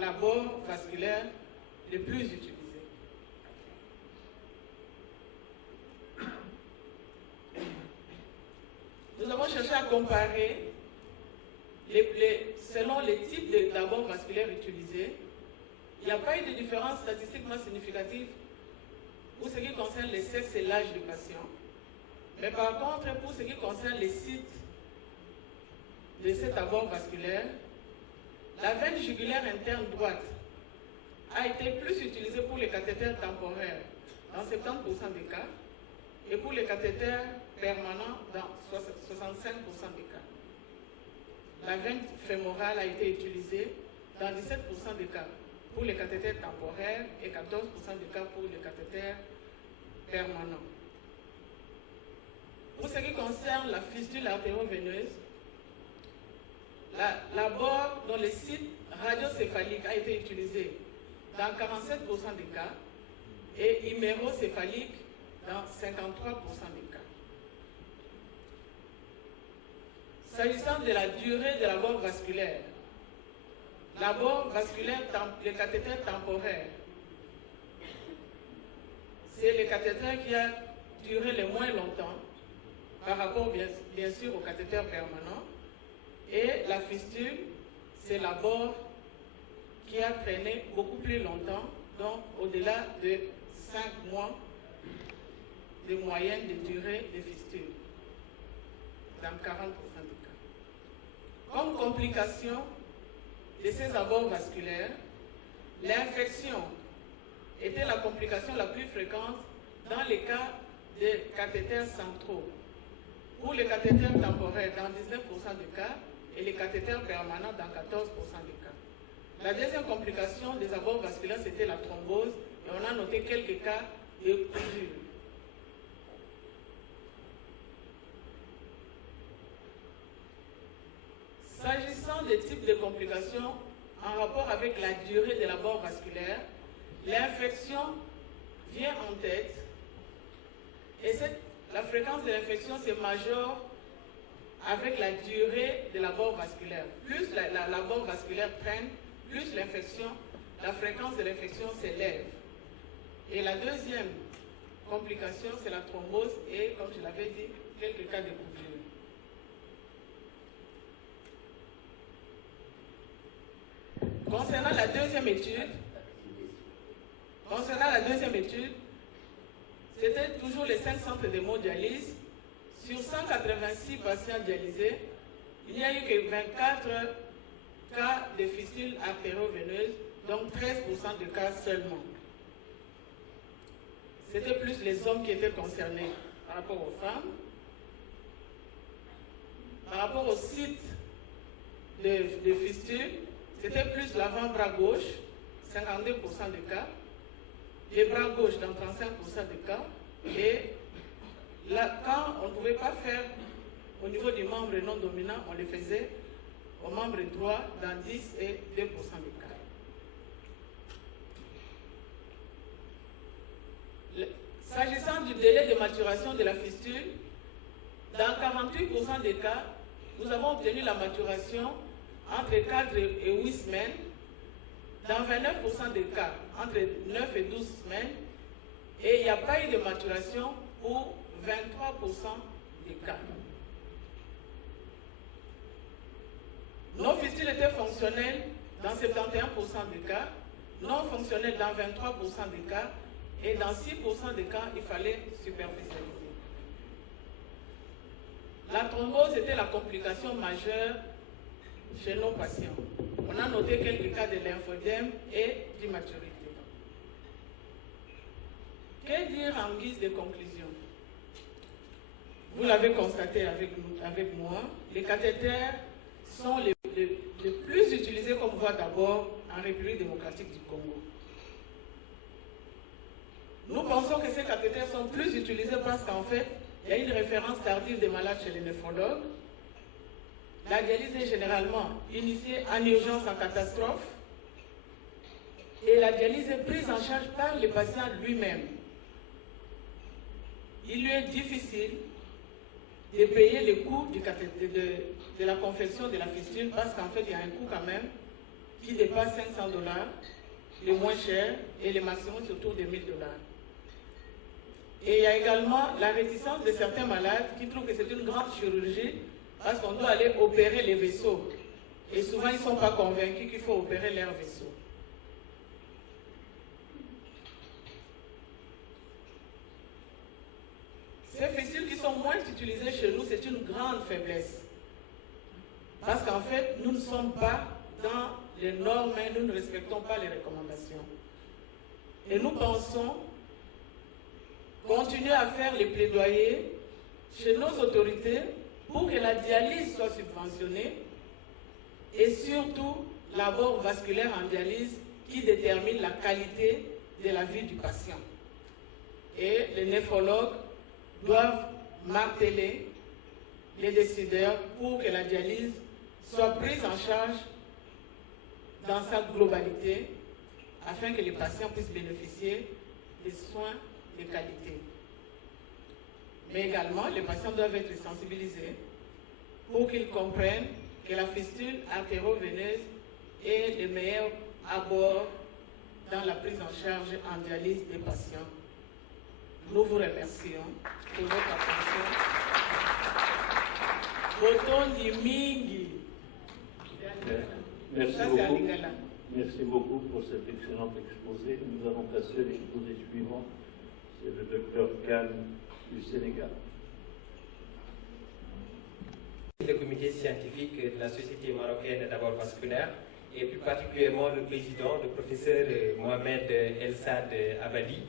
l'abord vasculaire le plus utilisé. Nous avons cherché à comparer selon les types d'abord vasculaires utilisés. Il n'y a pas eu de différence statistiquement significative pour ce qui concerne les sexes et l'âge du patient. Mais par contre, pour ce qui concerne les sites de cet abord vasculaire, la veine jugulaire interne droite a été plus utilisée pour les cathéters temporaires dans 70% des cas et pour les cathéters permanents dans 65% des cas. La veine fémorale a été utilisée dans 17% des cas pour les cathéters temporaires et 14% des cas pour les cathéters permanents. Pour ce qui concerne la fistule artério-veineuse, l'abord dans les sites radiocéphaliques a été utilisé dans 47% des cas et humérocéphalique dans 53% des cas. S'agissant de la durée de l'abord vasculaire, l'abord vasculaire, le cathéter temporaire, c'est le cathéter qui a duré le moins longtemps par rapport bien sûr au cathéter permanent. Et la fistule, c'est l'abord qui a traîné beaucoup plus longtemps, donc au-delà de 5 mois de moyenne de durée de fistule, dans 40% des cas. Comme complication de ces abords vasculaires, l'infection était la complication la plus fréquente dans les cas de cathéters centraux. Pour les cathéters temporaires, dans 19% des cas, et les cathéters permanents dans 14% des cas. La deuxième complication des abords vasculaires, c'était la thrombose, et on a noté quelques cas de cousure. S'agissant des types de complications en rapport avec la durée de l'abord vasculaire, l'infection vient en tête, et la fréquence de l'infection se majore avec la durée de l'abord vasculaire. Plus l'abord vasculaire traîne, plus la fréquence de l'infection s'élève. Et la deuxième complication, c'est la thrombose et, comme je l'avais dit, quelques cas de coupure. Concernant la deuxième étude, c'était toujours les 5 centres d'hémodialyse. Sur 186 patients dialysés, il n'y a eu que 24 cas de fistule artério-veineuse, donc 13% de cas seulement. C'était plus les hommes qui étaient concernés par rapport aux femmes. Par rapport au site de fistule, c'était plus l'avant-bras gauche, 52% des cas, les bras gauche dans 35% des cas, et là, quand on ne pouvait pas faire au niveau du membre non dominant, on le faisait au membre droit dans 10 et 2% des cas. S'agissant du délai de maturation de la fistule, dans 48% des cas, nous avons obtenu la maturation entre 4 et 8 semaines. Dans 29% des cas, entre 9 et 12 semaines. Et il n'y a pas eu de maturation pour 23% des cas. Nos fistules étaient fonctionnelles dans 71% des cas, non fonctionnelles dans 23% des cas, et dans 6% des cas, il fallait superficialiser. la thrombose était la complication majeure chez nos patients. On a noté quelques cas de lymphodème et d'immaturité. Que dire en guise de conclusion? Vous l'avez constaté avec moi, les cathéters sont les plus utilisés comme voie d'abord en République démocratique du Congo. Nous pensons que ces cathéters sont plus utilisés parce qu'en fait, il y a une référence tardive des malades chez les néphrologues. La dialyse est généralement initiée en urgence, en catastrophe, et la dialyse est prise en charge par le patient lui-même. Il lui est difficile de payer le coût de la confection de la fistule parce qu'en fait, il y a un coût quand même qui dépasse $500, le moins cher, et le maximum c'est autour de $1000. Et il y a également la réticence de certains malades qui trouvent que c'est une grande chirurgie parce qu'on doit aller opérer les vaisseaux. Et souvent, ils ne sont pas convaincus qu'il faut opérer leurs vaisseaux. Ces fistules qui sont moins utilisées chez nous, c'est une grande faiblesse. Parce qu'en fait, nous ne sommes pas dans les normes, nous ne respectons pas les recommandations. Et nous pensons continuer à faire les plaidoyers chez nos autorités pour que la dialyse soit subventionnée et surtout l'abord vasculaire en dialyse qui détermine la qualité de la vie du patient. Et les néphrologues doivent marteler les décideurs pour que la dialyse soit prise en charge dans sa globalité afin que les patients puissent bénéficier des soins de qualité. Mais également, les patients doivent être sensibilisés pour qu'ils comprennent que la fistule artério-veineuse est le meilleur abord dans la prise en charge en dialyse des patients. Nous vous remercions pour votre attention. Merci beaucoup. Merci beaucoup pour cet excellent exposé. Nous allons passer à l'exposé suivant. C'est le docteur Khan du Sénégal. Le comité scientifique de la Société marocaine d'abord vasculaire et plus particulièrement le président, le professeur Mohamed El-Sad Abadi,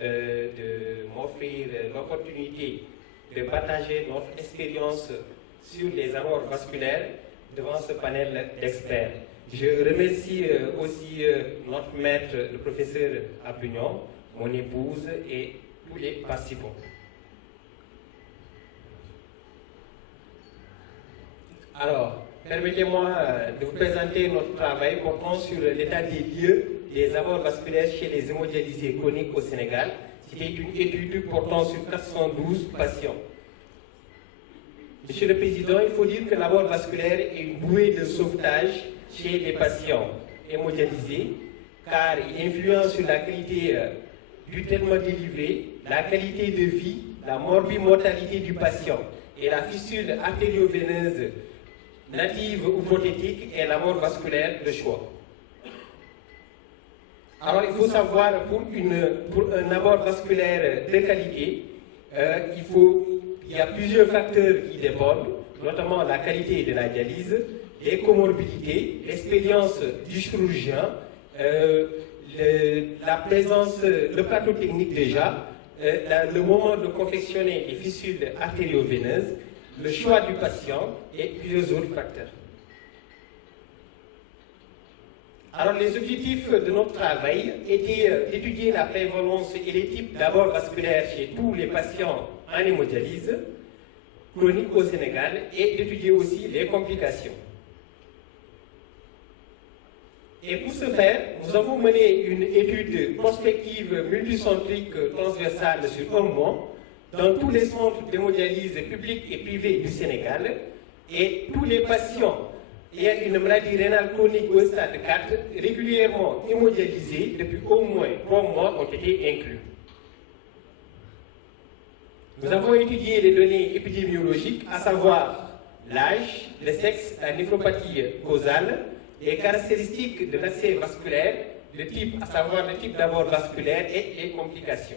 de m'offrir l'opportunité de partager notre expérience sur les abords vasculaires devant ce panel d'experts. Je remercie aussi notre maître, le professeur Apugnon, mon épouse et tous les participants. Alors, permettez-moi de vous présenter notre travail portant sur l'état des lieux des abords vasculaires chez les hémodialysés chroniques au Sénégal. C'était une étude portant sur 412 patients. Monsieur le Président, il faut dire que l'abord vasculaire est une bouée de sauvetage chez les patients hémodialysés, car il influence sur la qualité du traitement délivré, la qualité de vie, la morbimortalité du patient et la fistule artério-veineuse native ou prothétique et la mort vasculaire de choix. Alors il faut savoir pour un abord vasculaire de qualité, il y a plusieurs facteurs qui dépendent, notamment la qualité de la dialyse, les comorbidités, l'expérience du chirurgien, la présence, le plateau technique déjà, le moment de confectionner les fistules artério-veineuses, le choix du patient et plusieurs autres facteurs. Alors les objectifs de notre travail étaient d'étudier la prévalence et les types d'abords vasculaires chez tous les patients en hémodialyse chronique au Sénégal et d'étudier aussi les complications. Et pour ce faire, nous avons mené une étude prospective multicentrique transversale sur un mois dans tous les centres d'hémodialyse publics et privés du Sénégal, et tous les patients ayant une maladie rénale chronique au stade 4 régulièrement hémodialysés depuis au moins 3 mois ont été inclus. Nous avons étudié les données épidémiologiques, à savoir l'âge, le sexe, la néphropathie causale, les caractéristiques de l'accès vasculaire, le type, à savoir le type d'abord vasculaire et les complications.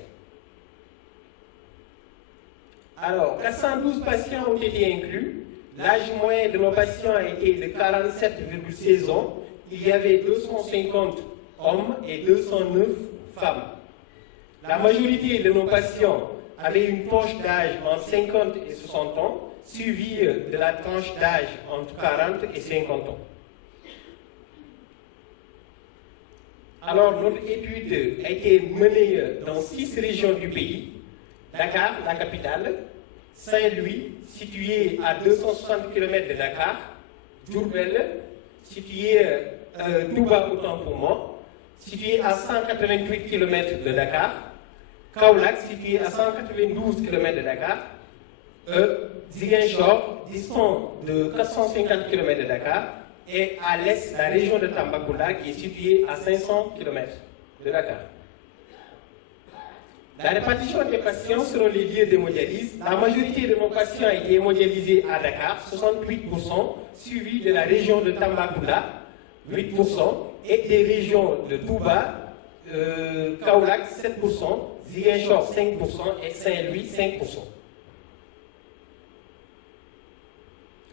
Alors, 412 patients ont été inclus. L'âge moyen de nos patients a été de 47,16 ans. Il y avait 250 hommes et 209 femmes. La majorité de nos patients avaient une tranche d'âge entre 50 et 60 ans, suivie de la tranche d'âge entre 40 et 50 ans. Alors, notre étude a été menée dans 6 régions du pays. Dakar, la capitale, Saint-Louis, situé à 260 km de Dakar, Diourbel, situé Touba autant pour moi, situé à 188 km de Dakar, Kaolack, situé à 192 km de Dakar, Ziguinchor, distant de 450 km de Dakar, et à l'est, la région de Tambacounda, qui est située à 500 km de Dakar. La répartition des patients selon les lieux d'hémodialyse, la majorité de nos patients a été hémodialysés à Dakar, 68%, suivi de la région de Tambacounda, 8%, et des régions de Touba, Kaolack, 7%, Ziguinchor, 5% et Saint-Louis, 5%.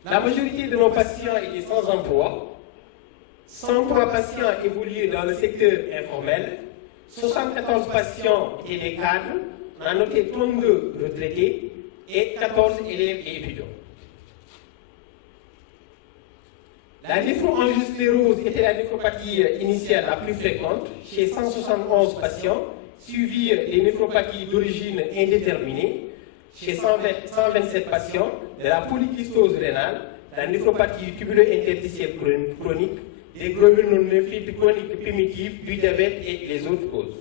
La majorité de nos patients étaient sans emploi. 103 patients évoluaient dans le secteur informel. 74 patients étaient des cadres. On a noté 32 retraités et 14 élèves et étudiants. La néphroangiosclérose était la néphropathie initiale la plus fréquente chez 171 patients, suivie des néphropathies d'origine indéterminée chez 127 patients, de la polykystose rénale, la néphropathie tubulo-interstitielle chronique, des glomérulonéphrite chronique primitive, du diabète et les autres causes.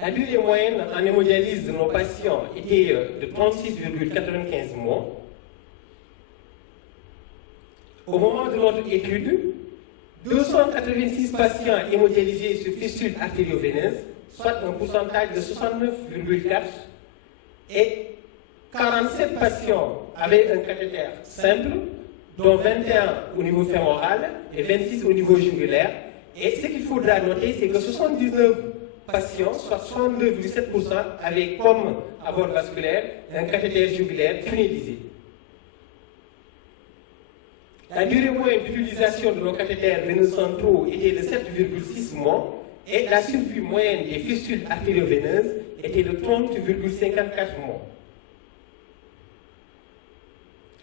La durée moyenne en hémodialyse de nos patients était de 36,95 mois. Au moment de notre étude, 286 patients hémodialysés sur fistule artério-veineuse, soit un pourcentage de 69,4%, et 47 patients avaient un cathéter simple, dont 21 au niveau fémoral et 26 au niveau jugulaire. Et ce qu'il faudra noter, c'est que 79 patients, soit 62,7%, avaient comme abord vasculaire un cathéter jugulaire tunnélisé. La durée moyenne d'utilisation de nos cathéters veineux centraux était de 7,6 mois et la survie moyenne des fistules artério-veineuses était de 30,54 mois.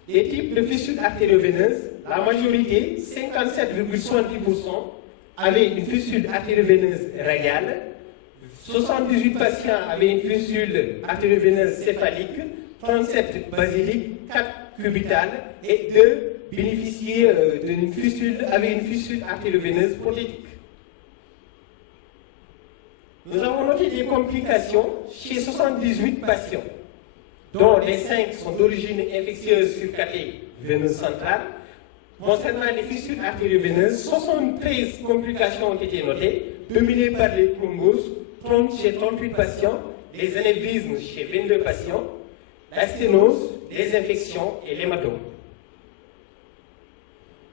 Les types de fistules artério-veineuses, la majorité, 57,70%, avaient une fistule artério-veineuse radiale, 78 patients avaient une fistule artério-veineuse céphalique, 37 basilique, 4 cubitales et 2 bénéficiaient d'une fistule, avaient une fistule artério-veineuse prothétique. Nous avons noté des complications chez 78 patients, dont les 5 sont d'origine infectieuse sur cathé veineuse centrale. Concernant les fistules artério-veineuses, 73 complications ont été notées, dominées par les thromboses, chez 38 patients, les anévrismes chez 22 patients, la sténose, les infections et l'hématome.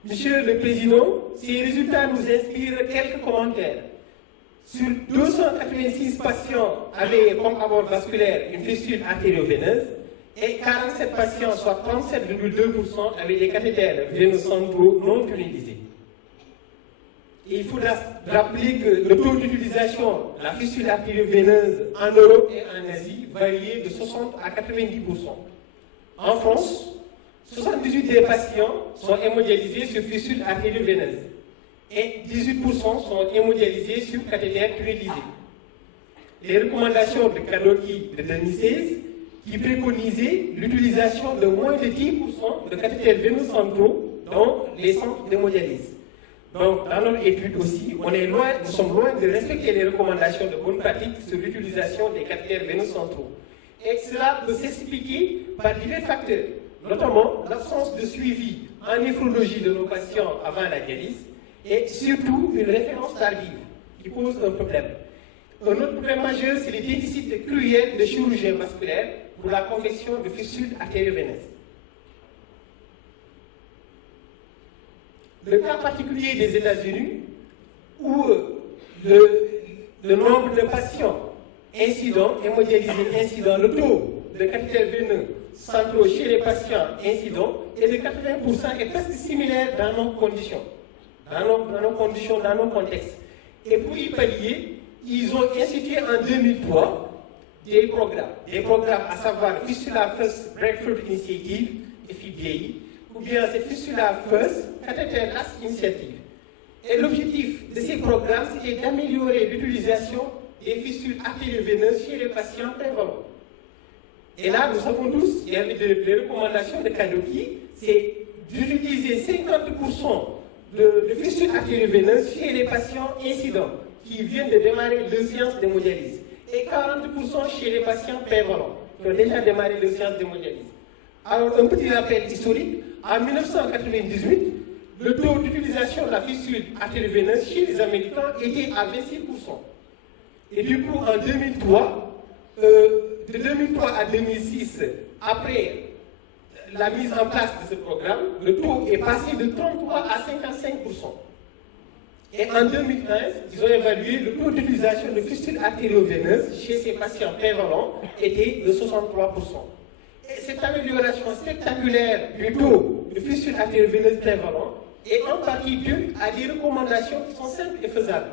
Monsieur le Président, ces résultats nous inspirent quelques commentaires. Sur 286 patients avaient comme abord vasculaire une fistule artério-veineuse et 47 patients, soit 37,2%, avaient des cathéters veineux centraux non tunnélisés. Il faudra rappeler que le taux d'utilisation de la fistule artério-veineuse en Europe et en Asie variait de 60 à 90%. En France, 78 des patients sont hémodialysés sur fistule artério-veineuse et 18% sont hémodialysés sur cathéter tunnélisé. Les recommandations de Kadoki de 2016 qui préconisaient l'utilisation de moins de 10% de cathéters veineux centraux dans les centres d'hémodialyse. Donc, dans notre étude aussi, nous sommes loin de respecter les recommandations de bonne pratique sur l'utilisation des cathéters veineux centraux. Et cela peut s'expliquer par divers facteurs, notamment l'absence de suivi en néphrologie de nos patients avant la dialyse et surtout une référence tardive qui pose un problème. Un autre problème majeur, c'est le déficit cruel de chirurgiens vasculaires pour la confection de fistules artério-veineuses. Le cas particulier des États-Unis, où le nombre de patients incidents, hémodialysés incidents, le taux de cathéter veineux centraux chez les patients incidents est de 80% et presque similaire dans nos conditions, dans nos contextes. Et pour y pallier, ils ont institué en 2003 des programmes à savoir Fistula First Breakthrough Initiative, FIBI, ou bien c'est Fistula First Catheter Last Initiative. Et l'objectif de ces programmes, c'était d'améliorer l'utilisation des fistules artério-veineuses chez les patients prévalents. Et là, nous savons tous, il y avait des recommandations de Kadoki, c'est d'utiliser 50% de fistules artério-veineuses chez les patients incidents qui viennent de démarrer leur séance d'hémodialyse et 40% chez les patients prévalents qui ont déjà démarré leur séance d'hémodialyse. Alors, un petit rappel historique, en 1998, le taux d'utilisation de la fistule artério-veineuse chez les Américains était à 26%. Et du coup, en 2003, de 2003 à 2006, après la mise en place de ce programme, le taux est passé de 33 à 55%. Et en 2015, ils ont évalué le taux d'utilisation de fistules artério-veineuses chez ces patients prévalents était de 63%. Et cette amélioration spectaculaire du taux de fistules artério-veineuses prévalents est en partie due à des recommandations qui sont simples et faisables.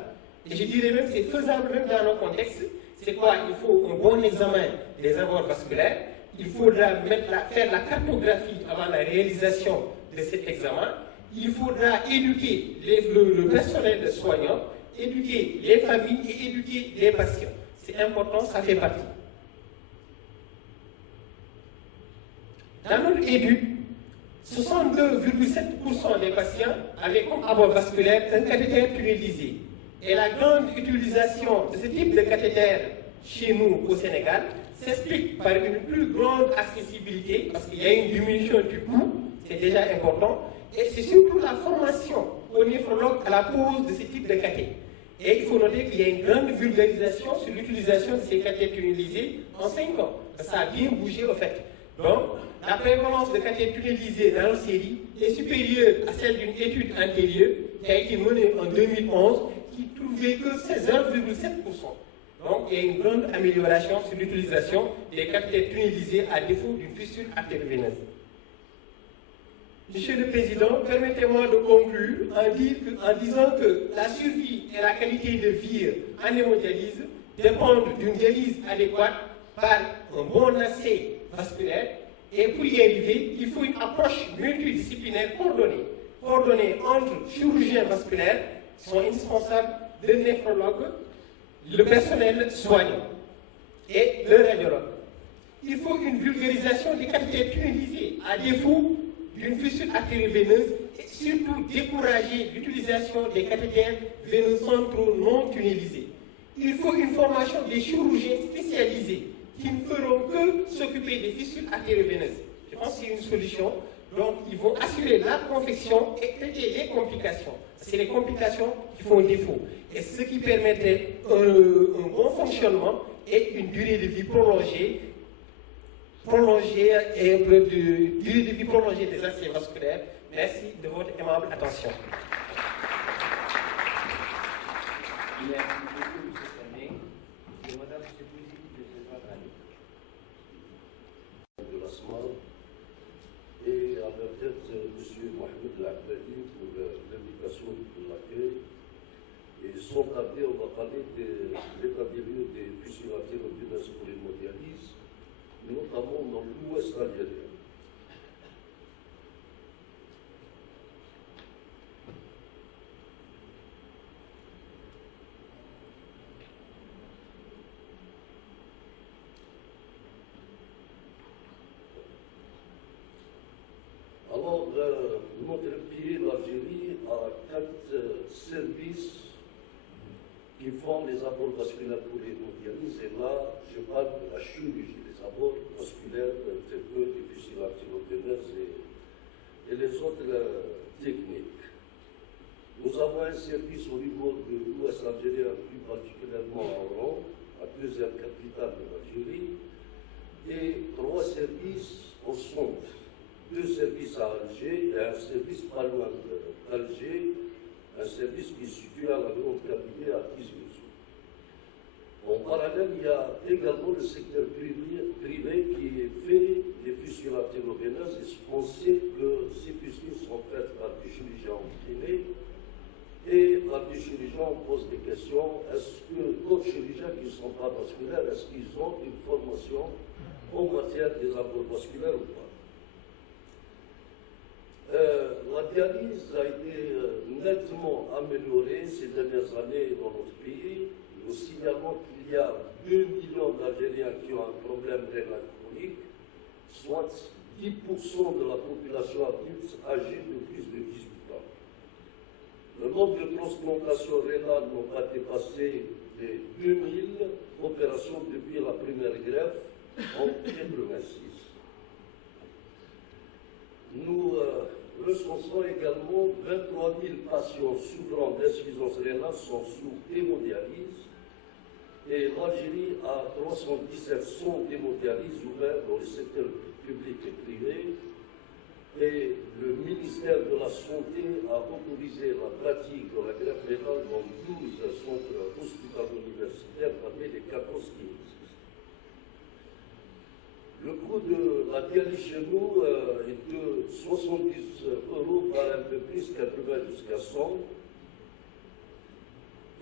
Et je dirais même que c'est faisable même dans nos contextes. C'est quoi? Il faut un bon examen des abords vasculaires. Il faudra faire la cartographie avant la réalisation de cet examen. Il faudra éduquer le personnel soignant, éduquer les familles et éduquer les patients. C'est important, ça fait partie. Dans notre édu, 62,7% des patients avaient comme abord vasculaire un cathéter tunnelisé. Et la grande utilisation de ce type de cathéter chez nous au Sénégal s'explique par une plus grande accessibilité, parce qu'il y a une diminution du coût, c'est déjà important, et c'est surtout la formation au néphrologue à la pose de ce type de cathéter. Et il faut noter qu'il y a une grande vulgarisation sur l'utilisation de ces cathéters tunnelisés en 5 ans. Ça a bien bougé au fait. Donc, la prévalence de cathéters tunnelisés dans la série est supérieure à celle d'une étude antérieure qui a été menée en 2011 qui trouvait que c'est 0,7%. Donc, il y a une grande amélioration sur l'utilisation des cathéters tunnelisés à défaut d'une fistule artério-veineuse. Monsieur le Président, permettez-moi de conclure en disant que la survie et la qualité de vie en hémodialyse dépendent d'une dialyse adéquate par un bon accès vasculaire. Et pour y arriver, il faut une approche multidisciplinaire coordonnée entre chirurgiens vasculaires, qui sont indispensables, le néphrologue, le personnel soignant et le radiologue. Il faut une vulgarisation des cathéters tunnelisés à défaut d'une fistule artério-veineuse et surtout décourager l'utilisation des cathéters veineux centraux non tunnelisés. Il faut une formation des chirurgiens spécialisés qui ne feront que s'occuper des fistules artério-veineuses. Je pense que c'est une solution. Donc, ils vont assurer la confection et traiter les complications. C'est les complications qui font défaut. Et ce qui permettrait un bon fonctionnement et une durée de vie prolongée et une durée de vie prolongée des accès vasculaires. Merci de votre aimable attention. Merci beaucoup, M. Sané. Et Mme Sebouzi de César-Rani. De la SMAR et à leur tête M. Mohamed Lahdani pour l'invitation pour l'accueil. Et sans tarder, on va parler de l'état des lieux des fistules artério-veineuses pour l'hémodialyse, notamment dans l'ouest algérien. Alors, notre pays, l'Algérie, a 4 services qui font les abords vasculaires pour l'hémodialyse. Et là, je parle de la chirurgie, les abords vasculaires tels que les fistules artério-veineuses et les autres techniques. Nous avons un service au niveau de l'ouest algérien, plus particulièrement à Oran, la deuxième capitale de l'Algérie, et 3 services au centre. 2 services à Alger et un service pas loin d'Alger, un service qui est situé à la grande capitale à Tizi Ouzou. En parallèle, il y a également le secteur privé qui fait des fistulations artério-veineuses. On sait que ces fistules sont faites par des chirurgiens entraînés et par des chirurgiens, on pose des questions. Est-ce que d'autres chirurgiens qui ne sont pas vasculaires, est-ce qu'ils ont une formation en matière des apports vasculaires ou pas? La dialyse a été nettement améliorée ces dernières années dans notre pays. Nous signalons qu'il y a 2 millions d'Algériens qui ont un problème rénal chronique, soit 10% de la population adulte âgée de plus de 18 ans. Le nombre de transplantations rénales n'a pas dépassé les 2000 opérations depuis la première greffe en 1986. Nous recensons également 23 000 patients souffrant d'insuffisance rénale sont sous hémodialyse et l'Algérie a 317 centres d'hémodialyse ouverts dans le secteur public et privé et le ministère de la Santé a autorisé la pratique de la greffe rénale dans 12 centres hospitaliers universitaires parmi les 14 qui existent. Le coût de la dialyse chez nous est de 70 € par un peu plus, 80 jusqu'à 100.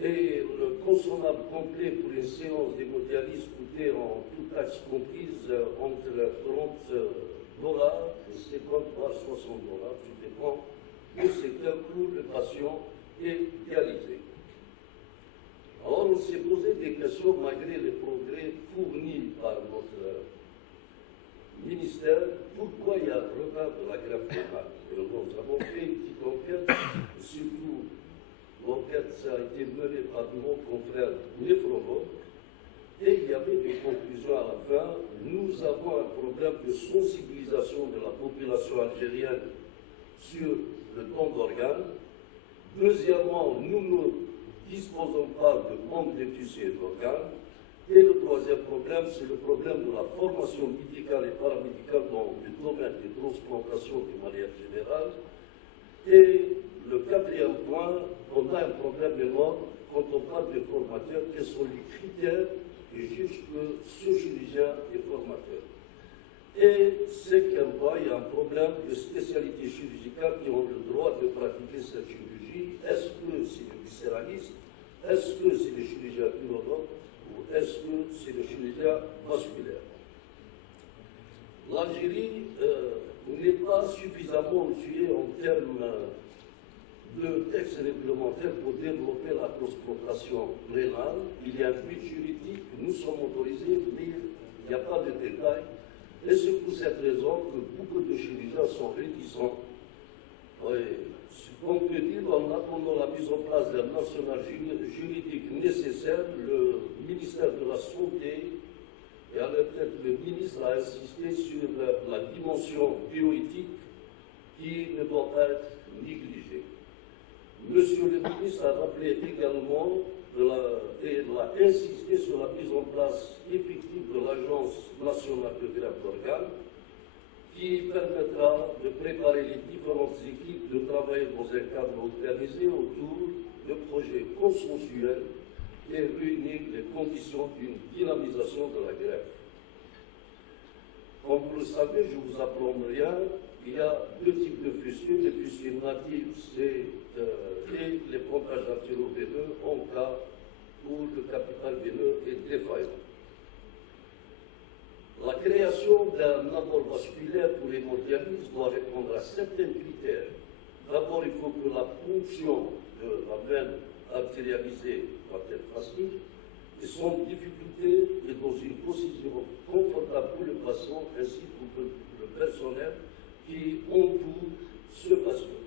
Et le consommable complet pour une séance d'hémodialyse coûtait en toute taxe comprise entre $30 et 50 voire 60 $. Tout dépend du secteur où le patient est dialysé. Alors on s'est posé des questions malgré les progrès fournis par notre ministère, pourquoi il y a un retard de la greffe rénale. Nous avons fait une petite enquête, surtout l'enquête a été menée par mon confrère néphrologue, et il y avait des conclusions à la fin. Nous avons un problème de sensibilisation de la population algérienne sur le don d'organes. Deuxièmement, nous ne disposons pas de manque de tissus et d'organes. Et le troisième problème, c'est le problème de la formation médicale et paramédicale dans le domaine des transplantations de manière générale. Et le quatrième point, on a un problème énorme quand on parle de formateurs, quels sont les critères qui jugent que ce chirurgien est formateur. Et cinquième point, il y a un problème de spécialités chirurgicales qui ont le droit de pratiquer cette chirurgie. Est-ce que c'est le viscéraliste? Est-ce que c'est le chirurgien urologue? Ou est-ce que c'est le chirurgien vasculaire? L'Algérie n'est pas suffisamment outillée en termes de textes réglementaires pour développer la transplantation rénale. Il y a un but juridique, nous sommes autorisés, mais il n'y a pas de détails. Et c'est pour cette raison que beaucoup de chirurgiens sont réticents. On peut dire, en attendant la mise en place d'un national juridique nécessaire, le ministère de la Santé et à la tête le ministre a insisté sur la dimension bioéthique qui ne doit pas être négligée. Monsieur le ministre a rappelé également et a insisté sur la mise en place effective de l'Agence nationale de greffe d'organes qui permettra de préparer les différentes équipes de travailler dans un cadre organisé autour de projets consensuels et réunir les conditions d'une dynamisation de la greffe. Comme vous le savez, je vous apprends rien, il y a deux types de fistules. Les fistules natives, c'est les pompages artério-veineux en cas où le capital veineux est défaillant. La création d'un apport vasculaire pour l'hémodialyse doit répondre à certains critères. D'abord, il faut que la ponction de la veine artérialisée soit facile et sans difficulté et dans une position confortable pour le patient ainsi que pour le personnel qui entoure ce patient.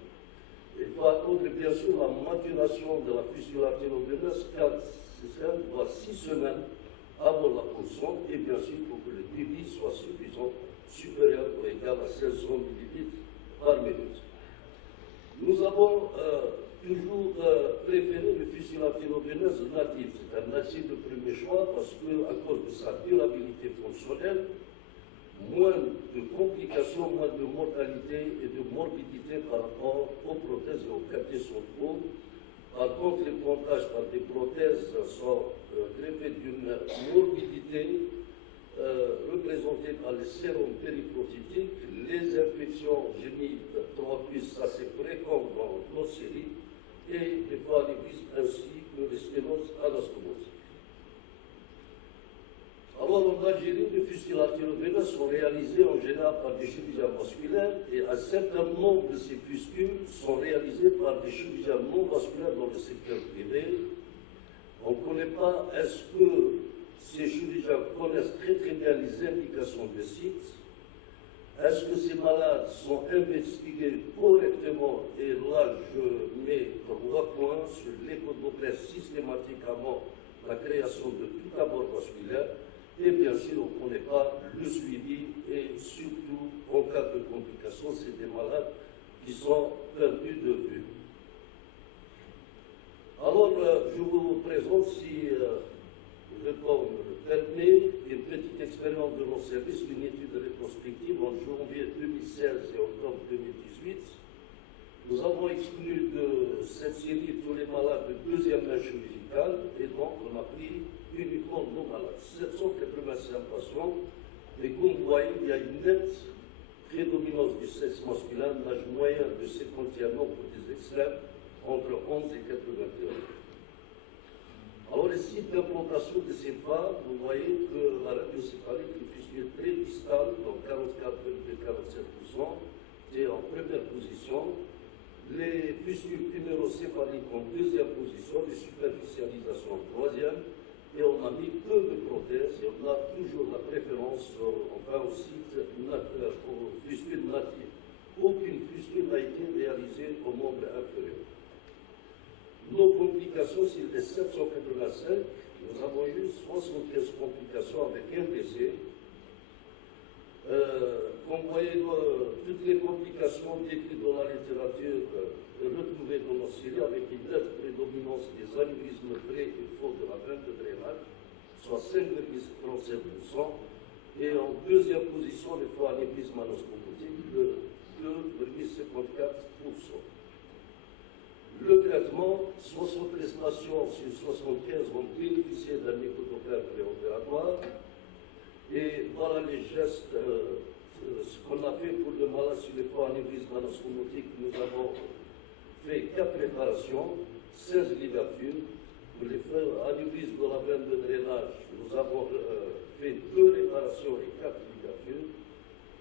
Il faut attendre bien sûr la maturation de la fistule artério-veineuse 4, 5 voire 6 semaines avant la ponction et bien sûr pour que le débit soit suffisant, supérieur ou égal à 500 ml par minute. Nous avons toujours préféré le fistule artério-veineuse natif. C'est un acide de premier choix parce que, à cause de sa durabilité fonctionnelle, moins de complications, moins de mortalité et de morbidité par rapport aux prothèses et aux captés centraux Par contre, les pontages par des prothèses sont greffés d'une morbidité représentée par les sérums périprothétiques, les infections génites 3+, ça c'est fréquent dans nos séries, et les paralysmes ainsi que les sténoses anastomotiques. Alors, en Algérie, les fustules artério-veineuses sont réalisées en général par des chirurgiens vasculaires et un certain nombre de ces fustules sont réalisées par des chirurgiens non vasculaires dans le secteur privé. On ne connaît pas, est-ce que ces chirurgiens connaissent très bien les indications de site? Est-ce que ces malades sont investigués correctement? Et là, je mets 3 points sur l'écho-doppler systématiquement la création de tout abord vasculaire. Et bien sûr, on ne connaît pas le suivi et surtout, en cas de complications, c'est des malades qui sont perdus de vue. Alors, je vous présente, si le temps me le permet, une petite expérience de nos services, une étude rétrospective en janvier 2016 et octobre 2018. Nous avons exclu de cette série tous les malades de deuxième main chirurgicale et donc on a pris uniquement nos malades. 785 patients et comme vous voyez, il y a une nette prédominance du sexe masculin, l'âge moyen de 51 ans pour des extrêmes, entre 11 et 81. Alors, les sites d'implantation de ces femmes, vous voyez que la radiocéphalique est fistule très distale, donc 44,47%, et en première position. Les fistules humérocéphaliques en deuxième position, les superficialisations en troisième, et on a mis peu de prothèses, et on a toujours la préférence, enfin, au site, aux fistules natives. Aucune fistule n'a été réalisée au nombre inférieur. Nos complications, sur les 785, nous avons eu 75 complications avec un décès. Comme vous voyez, toutes les complications décrites dans la littérature retrouvées dans nos séries avec une nette prédominance des anévrismes pré et faux de la veine de drainage, soit 5,37%, et en deuxième position, les faux anévrismes anastomotiques de 2,54%. Le traitement, 73 patients sur 75 ont bénéficié d'un écho-doppler préopératoire. Et voilà les gestes, ce qu'on a fait pour le malade sur les faux anévrismes anastomotiques. Nous avons fait 4 réparations, 16 ligatures. Pour les anévrismes de la veine de drainage, nous avons fait 2 réparations et 4 ligatures.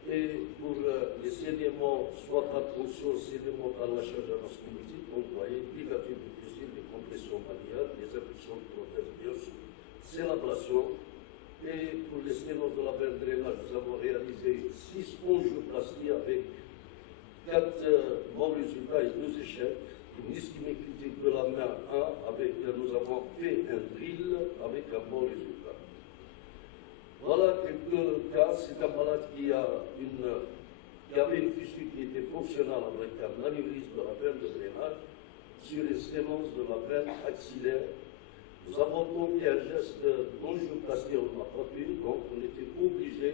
Et pour les saignements, soit par ponction, saignements par la charge anastomotique, vous voyez, ligature difficile, des compressions manières, des infections de prothèse, bien sûr. C'est l'ablation. Et pour les sténoses de la veine drainage, nous avons réalisé 6 angioplasties avec 4 bons résultats et 2 échecs. Une ischémie critique de la main 1, nous avons fait un drill avec un bon résultat. Voilà quelques cas. C'est un malade qui avait une fistule qui était fonctionnelle avec un anévrisme de la veine de drainage sur les sténoses de la veine axillaire. Nous avons tenté un geste d'angioplastie, on n'a pas pu, donc on était obligé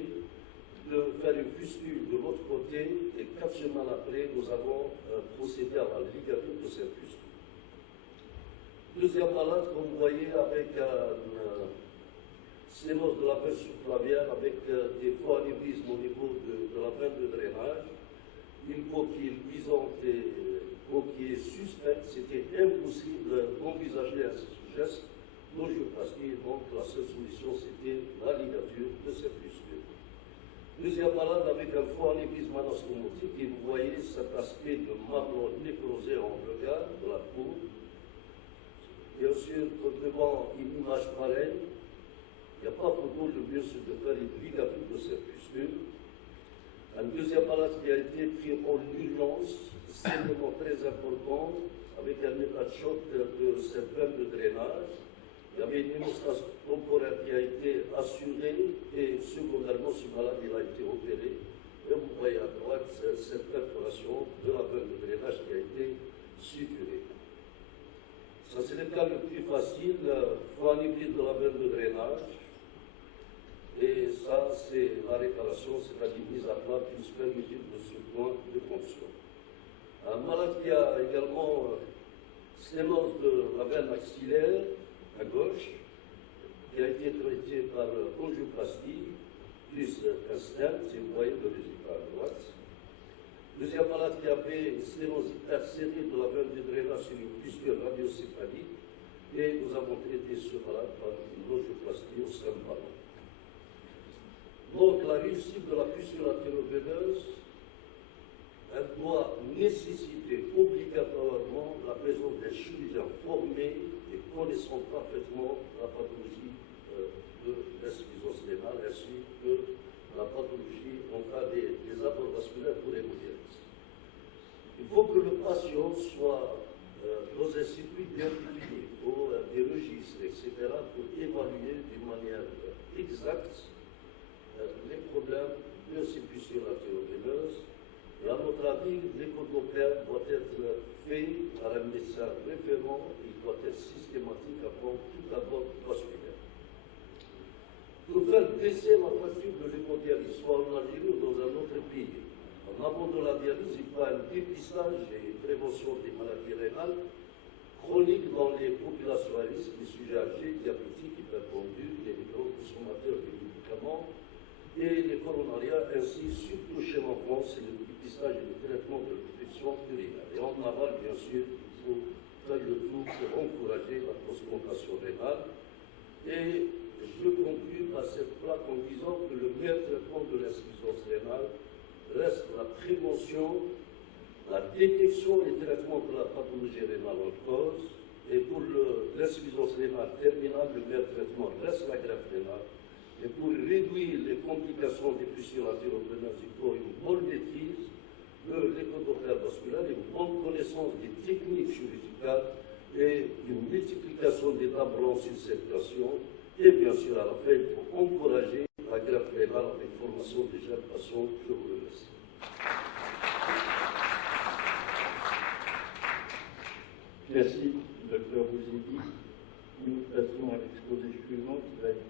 de faire une fistule de l'autre côté et 4 semaines après, nous avons procédé à la ligature de cette fistule. Deuxième malade, comme vous voyez, avec un sténose de la veine sous-clavière, avec des faux anévrismes au niveau de la veine de drainage, une coquille luisante et coquille suspecte, c'était impossible d'envisager un geste d'angioplastie, donc la seule solution c'était la ligature de cette fistule. Deuxième malade avec un faux anévrisme anastomotique, et vous voyez cet aspect de mamelon nécrosé en regard de la peau. Bien sûr, devant une image pareille, il n'y a pas photo, le mieux c'est de faire une ligature de cette fistule. Un deuxième malade qui a été pris en urgence, saignement très important, avec un état de choc de cette veine de drainage. Il y avait une hémostase temporaire qui a été assurée et secondairement, ce malade il a été opéré. Et vous voyez à droite cette perforation de la veine de drainage qui a été suturée. Ça c'est le cas le plus facile, faux anévrisme de la veine de drainage. Et ça c'est la réparation, c'est-à-dire mise à plat plus permettive de ce point de fonction. Un malade qui a également sténose de la veine axillaire à gauche, qui a été traitée par angioplastie, plus un stent, si vous voyez le résultat à droite. Deuxième malade qui avait une sténose hypersérie de la veine de drainage sur une fissure radiocéphalique, et nous avons traité ce malade par une angioplastie au sein de ballon. Donc la réussite de la fissure artério-veineuse, elle doit nécessiter obligatoirement la présence d'un chirurgien formé et connaissant parfaitement la pathologie de l'insuffisance rénale ainsi que la pathologie en cas des abords vasculaires pour l'hémodialyse. Il faut que le patient soit dans un circuit bien défini, pour des registres, etc., pour évaluer d'une manière exacte les problèmes de ces fissures artério-veineuses. Et à notre avis, l'écho Doppler doit être fait par un médecin référent, il doit être systématique avant tout abord vasculaire. Pour faire baisser la facture de l'hémodialyse, soit en Algérie ou dans un autre pays, en amont de la dialyse, il faut un dépistage et prévention des maladies rénales chroniques dans les populations à risque, les sujets âgés, diabétiques, hypertendus, les micro-consommateurs de médicaments et les coronariats, ainsi surtout chez l'enfant, c'est le dépistage et le traitement de l'infection urinaire. Et en aval, bien sûr, il faut faire le tout pour encourager la transplantation rénale. Et je conclue par cette plaque en disant que le meilleur traitement de l'insuffisance rénale reste la prévention, la détection et traitement de la pathologie rénale en cause. Et pour l'insuffisance rénale terminale, le meilleur traitement reste la greffe rénale. Et pour réduire les complications des fissures artério-veineuses, il faut une bonne maîtrise de l'écho-doppler vasculaire, une bonne connaissance des techniques chirurgicales et une multiplication d'étapes blancs sur cette situation. Et bien sûr, à la fin, il faut encourager la greffe rénale avec formation des jeunes patients. Je vous remercie. Merci, Dr Bouzidi. Nous passons à l'exposé suivant qui va être